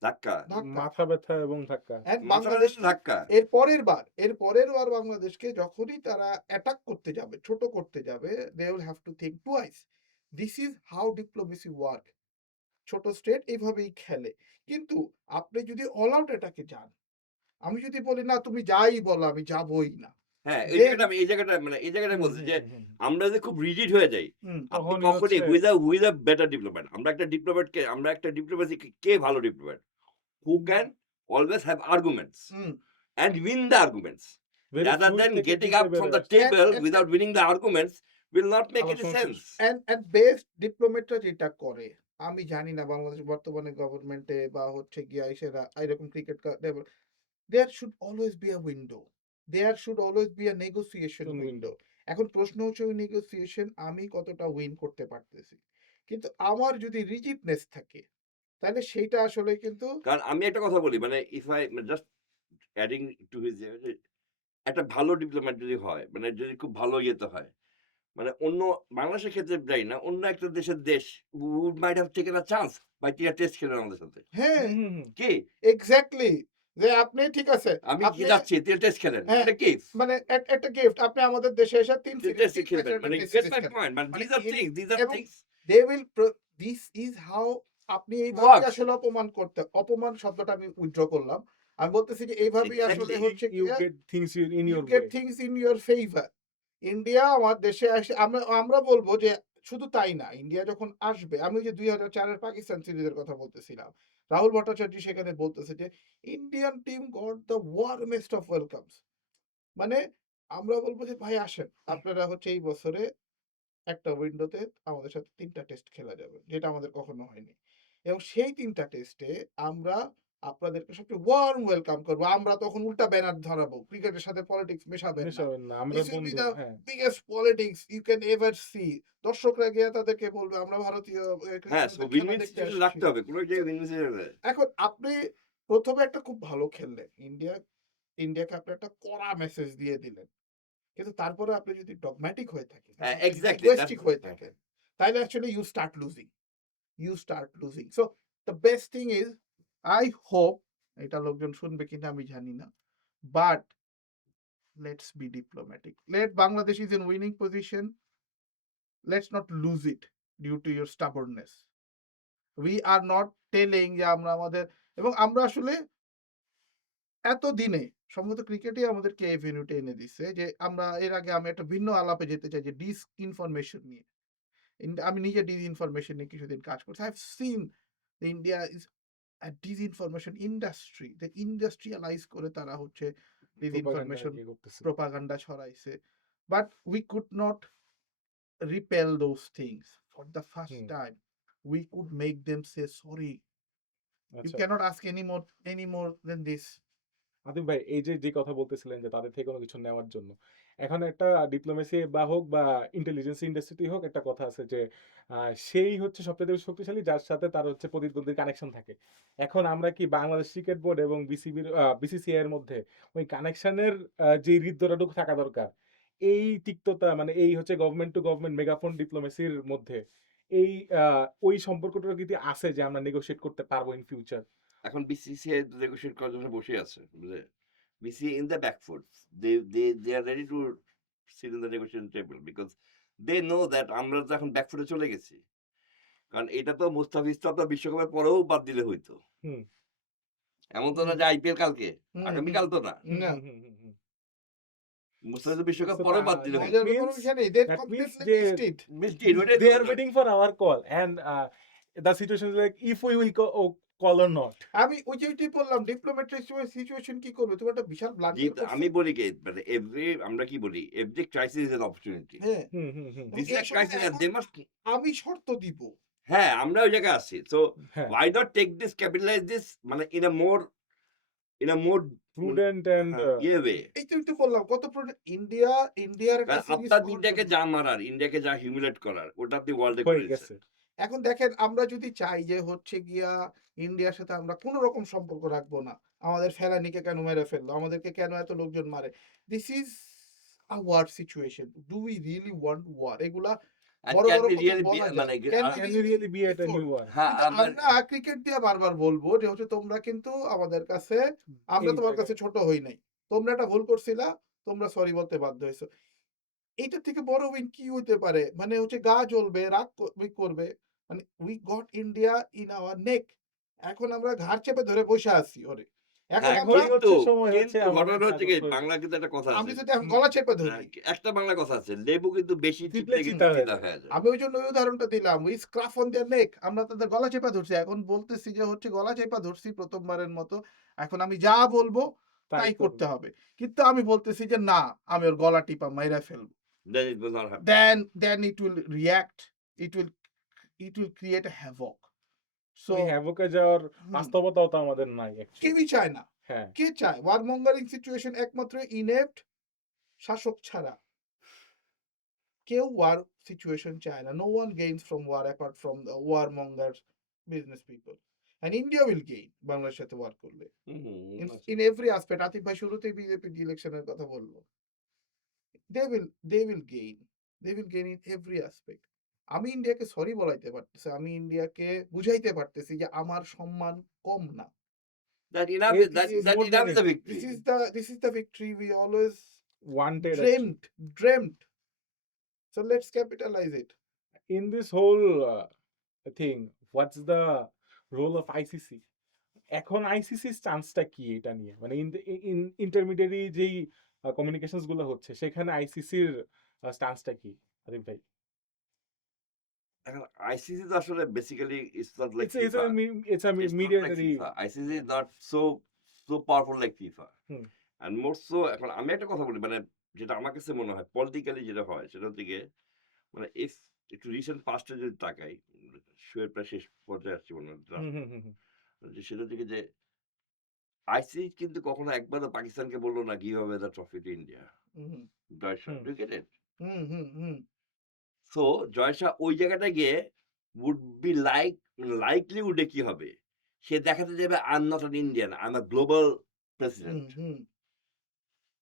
ধাক্কা, ধাক্কা। মাথা ব্যথা এবং ধাক্কা। And বাংলাদেশ ধাক্কা। এর পরের বার বাংলাদেশকে যখনই তারা অ্যাটাক করতে যাবে, ছোট করতে যাবে, they will have to think twice. This is how diplomacy work. ছোট স্টেট এইভাবেই খেলে। কিন্তু আপনি যদি অল আউট অ্যাটাকে যান, আমি যদি বলি না তুমি যাই বলো আমি যাবই না, হ্যাঁ, They এই জায়গাটায় হুম, বলছি হুম, যে হুম, হুম। আমরা যদি খুব রিজিড হয়ে যাই, হুম, আপনি তখনই কখনই হচ্ছে who is a better diplomat? আমরা একটা ডিপ্লোম্যাসি কে ভালো diplomat? Who can always have arguments hmm. and win the arguments. Very Rather fluid than থেকে getting জিতে up from বের the আসছে। table And without winning the arguments will not make any আলোচনা শেষ। sense. And best ডিপ্লোমেটরা যেটা করে, আমি জানি না বাংলাদেশ বর্তমানে গভর্নমেন্টে বা হচ্ছে গিয়া এসেরা এরকম cricket there should always be a window. There should always be a negotiation window. window. এখন প্রশ্ন হচ্ছে ওই নেগোসিয়েশন আমি কতটা উইন করতে পারতেছি। কিন্তু আমার যদি রিজিডনেস থাকে তাহলে সেইটা আসলে কিন্তু কারণ আমি একটা কথা বলি if I just adding to his একটা ভালো ডিপ্লোম্যাট যদি হয়, যদি খুব ভালো ইয়েতে হয়, অন্য বাংলাদেশের ক্ষেত্রে যাই না, অন্য একটা দেশ who might have taken a chance by test খেলেন আমাদের সাথে। হ্যাঁ, হুম, হুম, হুম। কে? এক্সাক্টলি যে আপনি ঠিক আছে। আমি কি আপনি যাচ্ছি, টেস্ট খেলেন। হ্যাঁ, এটা কি? একটা গিফট আপনি আমাদের দেশে এসে 3 টেস্ট সিরিজ খেলবেন। একটা you test get series my খেলেন। point. মানে These are এবং things they will this is how আপনি এইভাবেই works. আসলে অপমান শব্দটা আমি উইথড্র করলাম। আমি বলতেছি যে এইভাবেই আসলে Exactly. হচ্ছে ইউ গিয়া gate things in you your get way. things in your favor. India আমার দেশে আসে আমরা বলবো যে শুধু তাই না, ইন্ডিয়া যখন আসবে, আমি ওই যে 2004 এর পাকিস্তান সিরিজের কথা বলতেছিলাম। রাহুল ভট্টাচার্য সেখানে বলতেছে যে Indian team got the warmest of welcomes. মানে আমরা বলবো যে ভাই আসেন, আপনারা হচ্ছে এই বছরে একটা উইন্ডোতে আমাদের সাথে ৩ টা টেস্ট খেলা যাবে। যেটা আমাদের কখনো হয়নি। এবং সেই ৩ টা টেস্টে আমরা আপনাদেরকে সবচেয়ে ওয়ার্ম ওয়েলকাম করব। আমরা তখন উল্টা ব্যানার ধরাবো। ক্রিকেটের সাথে পলিটিক্স মেশাবেন না। মেশাবেন না। আমরা This will be বন্ধু। the হ্যাঁ। biggest politics you can ever see. দর্শকরা গিয়ে তাদেরকে বলবে আমরা ভারতীয় হ্যাঁ, সো ক্রিকেটারদের খেলা উইন-উইন দেখতে সিচুয়েশন আসছি। রাখতে হবে। কোন জায়গায় উইন-উইন সিচুয়েশন এখন আপনি ১ম এ একটা খুব ভালো খেললেন। ইন্ডিয়াকে আপনি একটা কড়া মেসেজ দিয়ে দিলেন। কিন্তু তারপরে আপনি যদি ডগম্যাটিক হয়ে থাকেন, আপনি যদি এক্সাক্টলি ইগোইস্টিক হয়ে থাকেন, তাহলে actually you start losing. So the best thing is I hope এটা লোকজন শুনবে কিনা আমি জানি না। But let's be diplomatic. Let Bangladesh is in winning position. Let's not lose it due to your stubbornness. We are not telling যে আমরা আমাদের এবং আমরা আসলে এতদিনে সম্ভবত ক্রিকেটই আমাদেরকে এই ভেন্যুতে এনে দিছে যে আমরা এর আগে আমি একটা ভিন্ন আলাপে যেতে চাই যে ডিসইনফরমেশন নিয়ে। আমি নিজে ডিসইনফরমেশন নিয়ে কিছুদিন কাজ করছি। I have seen the India is a disinformation industry. The industrialize করে তারা হচ্ছে প্রোপাগান্ডা disinformation ইয়ে করতেছে। propaganda ছড়াইছে। But we could not repel those things. For the first hmm. time, we could make them say sorry. You আচ্ছা। cannot ask any more than this. Atif ভাই এই যে কথা বলতেছিলেন যে তাদের থেকে কোনো কিছু নেওয়ার জন্য। এখন একটা ডিপ্লোমেসি বা হোক বা ইন্টেলিজেন্স ইন্ডাস্ট্রিতেই হোক একটা কথা আছে যে সেই হচ্ছে সবচাইতে বেশি শক্তিশালী যার সাথে তার হচ্ছে প্রতিদ্বন্দ্বীর কানেকশন থাকে। এখন আমরা কি বাংলাদেশ ক্রিকেট বোর্ড এবং বিসিসিআই এর মধ্যে ওই কানেকশনের যে হৃদ্যতাটুকু থাকা দরকার, এই তিক্ততা এই হচ্ছে গভর্নমেন্ট টু গভর্নমেন্ট মেগাফোন ডিপ্লোমেসির মধ্যে এই ওই সম্পর্কটা কি আছে যে আমরা নেগোশিয়েট করতে পারবো ইন ফিউচার? এখন বিসিসিআই নেগোশিয়েট করার জন্য বসে আছে। BCCI in the back foot. They are ready to sit in the negotiation table because they know that আমরা তো এখন ব্যাক ফুটে চলে গেছি। কারণ এটা তো মুস্তাফিজ তো আপনার বিশ্বকাপের পরেও বাদ দিলে হইতো। হুম। এমন তো না যে আইপিএল কালকে, হুম, আগামীকাল তো না। হুম, না। হুম, হুম, হুম, হুম। মুস্তাফিজ তো বিশ্বকাপ So পরেও বাদ that দিলে হইতো। মজার ব্যাপার means হচ্ছে না, they that means completely যে missed it. ওইটাই তো they are কথা। waiting for our call and the situation is like if we will call or not. আমি ওইটাই বললাম ডিপ্লোমেটিক সিচুয়েশন কি করবে? তুমি একটা বিশাল ব্লান্ডার করছো। আমি বলি কি আমরা কি বলি every crisis is an opportunity. Hmm, hmm, hmm. This is এই আ সময় ক্রাইসিস এন্ড এখন দে মাস্ট আমি শর্ত দিব। হ্যাঁ, আমরা ওই জায়গায় আছি। সো হ্যাঁ, why not take this capitalize this in a more prudent and ইয়ে ওয়ে। এই তো একটু বললাম কত ইন্ডিয়ার একটা কারণ সিরিজ আপনার ইন্ডিয়াকে যা মারার, ইন্ডিয়াকে যা হিউমিলেট করার ওটা আপনি ওয়ার্ল্ডে হয়ে করে গেছে। দিয়েছেন। এখন দেখেন আমরা যদি চাই যে হচ্ছে গিয়া ইন্ডিয়ার সাথে আমরা কোন রকম সম্পর্ক রাখবো না, আমাদের ফেলানিকে কেন মেরে ফেললো, আমাদেরকে কেন এত লোকজন মারে, this is a war situation. Do we really want war? এগুলা And বড় can বড় we কথা really be বলা যায়। Can we Can we really be at a peaceful? new war? হ্যাঁ, কিন্তু আমরা ক্রিকেট দিয়ে বারবার বলবো যে হচ্ছে তোমরা কিন্তু আমাদের কাছে, আমরা এই তোমার জায়গায় কাছে ছোট হই নাই, তোমরা একটা ভুল করছিলা, তোমরা সরি বলতে বাধ্য হয়েছো। এইটা থেকে বড় উইন কি হইতে পারে? মানে হচ্ছে গা জ্বলবে, রাগ করবে। মানে we got India in our neck. এখন আমরা ঘাড় চেপে ধরে বইসা আছি ওরে। এখন হ্যাঁ, আমরা এখনই হচ্ছে সময় হচ্ছে কিন্তু আমাদের ঘটনা হচ্ছে কি স্বাগত। বাংলা কিন্তু একটা কথা আমি আছে। যদি এখন গলা চেপে ধরি, একটা বাংলা কথা আছে। লেবু কিন্তু বেশি চিপলে চিপলে চিতা কিন্তু হয়ে চিতা যায়। হয়ে যায়। আমি ওই জন্য ওই উদাহরণটা দিলাম। উই স্ক্রাফ অন দেয়ার নেক। আমরা তাদের গলা চেপে ধরছি। এখন বলতেছি যে হচ্ছে গলা চেপে ধরছি প্রথমবারের মতো। এখন আমি যা বলবো তাই তাই করবে। করতে হবে। কিন্তু আমি বলতেছি যে না, আমি ওর গলা টিপা মাইরা ফেলবো। Then it will not happen. Then it will react. It will create a havoc. So ওই হ্যাভকে যাওয়ার হুম, বাস্তবতাও তো আমাদের নাই অ্যাকচুয়ালি। কেউই চায় না। হ্যাঁ। কে চায়? ওয়ার মঙ্গারিং সিচুয়েশন একমাত্র ইনেপ্ট শাসক ছাড়া কেউ ওয়ার সিচুয়েশন চায় না। No one gains from war apart from the warmongers, business people. And India will gain বাংলাদেশের সাথে ওয়ার করলে। In every aspect. আতিফ ভাই শুরুতেই বিজেপি ইলেকশনের কথা বললো। They will gain. They will gain in every aspect. আমি ইন্ডিয়াকে সরি বলাইতে পারতেছি। আমি ইন্ডিয়াকে বুঝাইতে পারতেছি যে আমার সম্মান কম না। That enough It is that is that more enough than is the it. victory. This is the victory we always Wanted actually. dreamt. So let's capitalize it. In this whole thing, what's the role of ICC? এখন আইসিসির চান্সটা কি এটা নিয়ে? মানে intermediary যেই communications গুলো হচ্ছে সেখানে আইসিসির স্ট্যান্সটা কি? আরিফ ভাই। এখন ICC তো আসলে basically it's not like It's a FIFA. it's a It's not like mediatory. FIFA. ICC is not so powerful like FIFA. Hmm. And more so এখন আমি একটা কথা বলি মানে যেটা আমার কাছে মনে হয় পলিটিক্যালি যেটা হয় সেটা হচ্ছে গিয়ে মানে ইফ একটু রিসেন্ট পাস্টে যদি তাকাই শোয়ের প্রায় শেষ পর্যায়ে আসছি মনে হয় হুম, হুম, হুম, হুম। যে সেটা থেকে যে আইসিসি কিন্তু কখনো একবারও পাকিস্তানকে বললো না give away the trophy to India hmm, Jay Shah hmm. Do get it hmm. So Jay Shah ওই জায়গাটা গিয়ে উড বি লাইকলিউডে কি হবে সে দেখাতে যাবে I am not an Indian I am a global president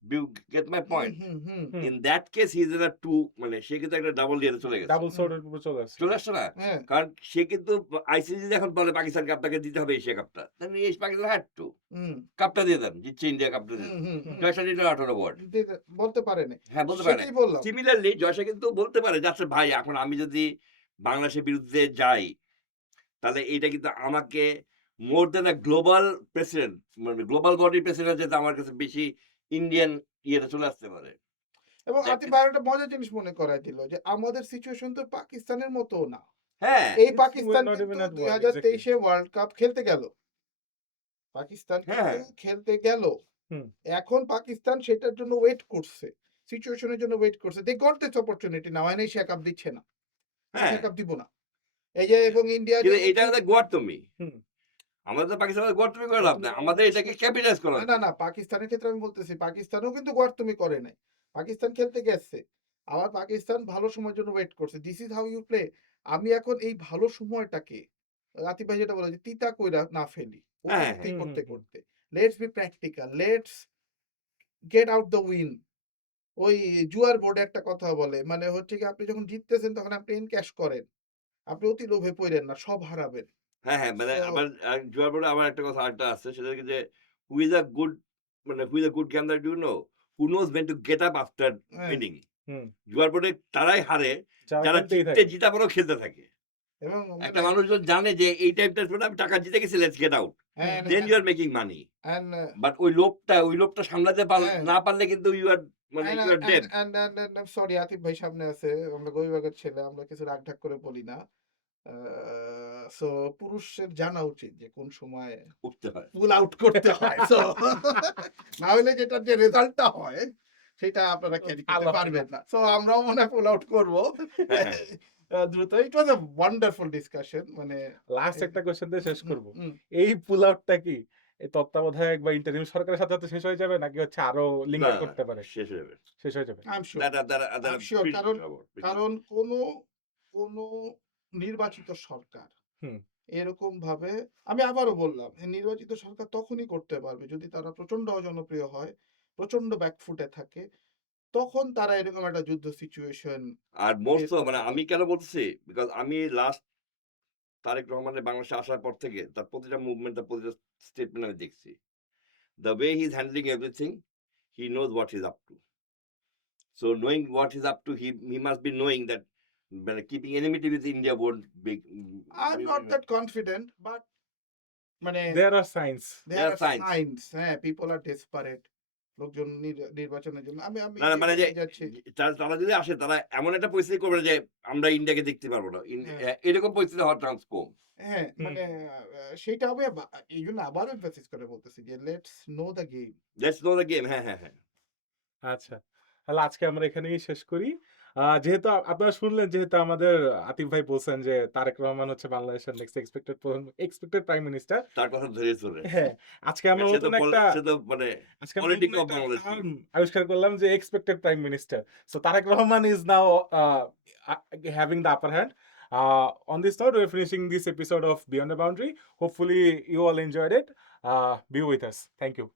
do get my point hmm. In that case he is in a to মানে সে কিন্তু একটা ডাবল ইয়ারে চলে গেছে ডাবল সোর্ডের উপর চলে আসছে। চলে আসছে না হ্যাঁ, কারণ সে কিন্তু আইসিসি এখন বলে পাকিস্তানকে আপনাকে দিতে হবে এশিয়া কাপটা দেন পাকিস্তান হ্যাড টু হুম, কাপটা দিয়ে দেন জিতছে ইন্ডিয়া কাপটা দিয়ে দেন জয়শাহ নিল 18 ওয়ার্ড বলতে পারেনি। হ্যাঁ বলতে পারে সেটাই বললাম। সিমিলারলি জয়শাহ কিন্তু বলতে পারে যে আচ্ছা ভাই এখন আমি যদি বাংলাদেশের বিরুদ্ধে যাই তাহলে এটা কিন্তু আমাকে মোর দেন আ গ্লোবাল প্রেসিডেন্ট মানে গ্লোবাল বডির প্রেসিডেন্ট যেতে আমার কাছে বেশি ইন্ডিয়ান ইয়েটা চলে আসতে পারে এবং দেখ- আতিফ ভাই একটা মজার জিনিস মনে করাই দিল যে আমাদের সিচুয়েশন তো পাকিস্তানের মতো না। হ্যাঁ এই It's পাকিস্তান not কিন্তু even at war, 2023 world cup খেলতে গেল। পাকিস্তান হ্যাঁ। কিন্তু খেলতে গেল। হুম। এখন পাকিস্তান সেটার জন্য ওয়েট করছে। সিচুয়েশনের জন্য ওয়েট করছে। দে গট দিস অপরচুনিটি নাও এনে এশিয়া কাপ দিচ্ছে না। হ্যাঁ এশিয়া কাপ দিব না। এই যে এবং ইন্ডিয়া কিন্তু এটা আমাদের গোয়ার তুমি হুম। আমাদের তো পাকিস্তানের গোয়ার তুমি করে লাভ না আমাদের এটাকে ক্যাপিটালাইজ করা না পাকিস্তানের ক্ষেত্রে আমি বলতেছি পাকিস্তানও কিন্তু গোয়ার্তুমি করে নাই। পাকিস্তান খেলতে গেছে। আবার পাকিস্তান ভালো সময়ের জন্য ওয়েট করছে। This is how you play. আমি এখন এই ভালো সময়টাকে আতিফ ভাই যেটা বলে যে তিতা কইরা না ফেলি। হ্যাঁ, অতিরিক্তি হুম, করতে হুম, হুম। করতে। Let's be practical. Let's get out the win. ওই জুয়ার বোর্ডে একটা কথা বলে মানে হচ্ছে কি আপনি যখন জিততেছেন তখন আপনি এনক্যাশ করেন। আপনি অতি লোভে পইড়েন না। সব হারাবেন। হ্যাঁ মানে So- আবার জোয়ার পরে আমার একটা কথা আরেকটা আছে সেটা হচ্ছে যে হু ইজ আ গুড মানে who is a good gamer do know who knows when to get up after হ্যাঁ। winning হুম। জোয়ার বোর্ডে তারাই হারে যারা খেলতেই জিততে থাকে। জিতা পরেও খেলতে থাকে এবং একটা মানুষ যখন জানে যে এই টাইপটার পরে আমি টাকা জিতে গেছি let's get out then you are making money but ওই লোভটা সামলাতে হ্যাঁ। না পারলে কিন্তু ইউ আর মানে you are dead sorry Atif ভাই সামনে আছে আমরা গরিবাগের ছেলে আমরা কিছু রাগঢাক করে বলি না সো পুরুষের জানা উচিত যে কোন সময় উঠতে হয় পুল আউট করতে হয় so না হলে যেটা যে রেজাল্টটা হয় সেটা আপনারা ক্যারি করতে আল্লাহ পারবেন না সো আমরাও মনে হয় পুল আউট করবো দ্রুত ইট ওয়াজ আ ওয়ান্ডারফুল ডিসকাশন মানে লাস্ট একটা কোশ্চেন দিয়ে শেষ করব। হুম, এই পুল আউটটা কি এই তত্ত্বাবধায়ক বা ইন্টারিম সরকারের সাথে সাথে শেষ হয়ে যাবে নাকি হচ্ছে আরো লিঙ্ক না, করতে পারে? শেষ হয়ে যাবে শেষ হয়ে যাবে। I'm sure. I'm sure, pretty কারণ- sure about it. কারণ কোন নির্বাচিত সরকার হুম। এরকম ভাবে আমি আবারও বললাম নির্বাচিত সরকার তখনই করতে পারবে যদি তারা প্রচন্ড অজনপ্রিয় হয় প্রচন্ড ব্যাকফুটে থাকে তখন তারা এরকম একটা যুদ্ধ সিচুয়েশন আর মোস্ট করতে মানে পারে। আমি কেন বলতেছি বিকজ আমি লাস্ট তারেক রহমানের বাংলাদেশে আসার পর থেকে তার প্রতিটা মুভমেন্ট তার প্রতিটা স্টেটমেন্ট আমি দেখছি the way he is handling everything he knows what is up to so knowing what is up to he must be knowing that মানে keeping enmity with India won't big I am not that confident but মানে There are signs. there There are are signs. signs, হ্যাঁ, people are desperate লোকজন নির্বাচনের জন্য আমি আমি না, মানে যে দেখে যাচ্ছি তারা যদি আসে তারা এমন একটা পরিস্থিতি করবে না যে আমরা ইন্ডিয়াকে দেখতে পারবো না। হ্যাঁ এরকম পরিস্থিতি হওয়ার চান্স কম। হ্যাঁ হুম, মানে সেইটা আমি এই জন্য আবারও এমফাসিস করে বলতেছি যে let's know the game let's know the game. হ্যাঁ, হ্যাঁ, হ্যাঁ। আচ্ছা। তাহলে আজকে আমরা এখানেই শেষ করি। যেহেতু আপনারা শুনলেন যেহেতু আমাদের আতিফ ভাই বলছেন যে তারেক রহমান হচ্ছে বাংলাদেশের নেক্সট এক্সপেক্টেড প্রাইম মিনিস্টার। তার কথা ধরে চলে। হ্যাঁ, আজকে আমরা নতুন একটা সে তো মানে আজকে আমরা পলিটিক নতুন অফ একটা বাংলাদেশ। টার্ম আবিষ্কার করলাম যে expected prime minister. So Tarique Rahman is now having the upper hand. On this note, we're finishing this episode of Beyond the Boundary. Hopefully, you all enjoyed it. Be with us. Thank you.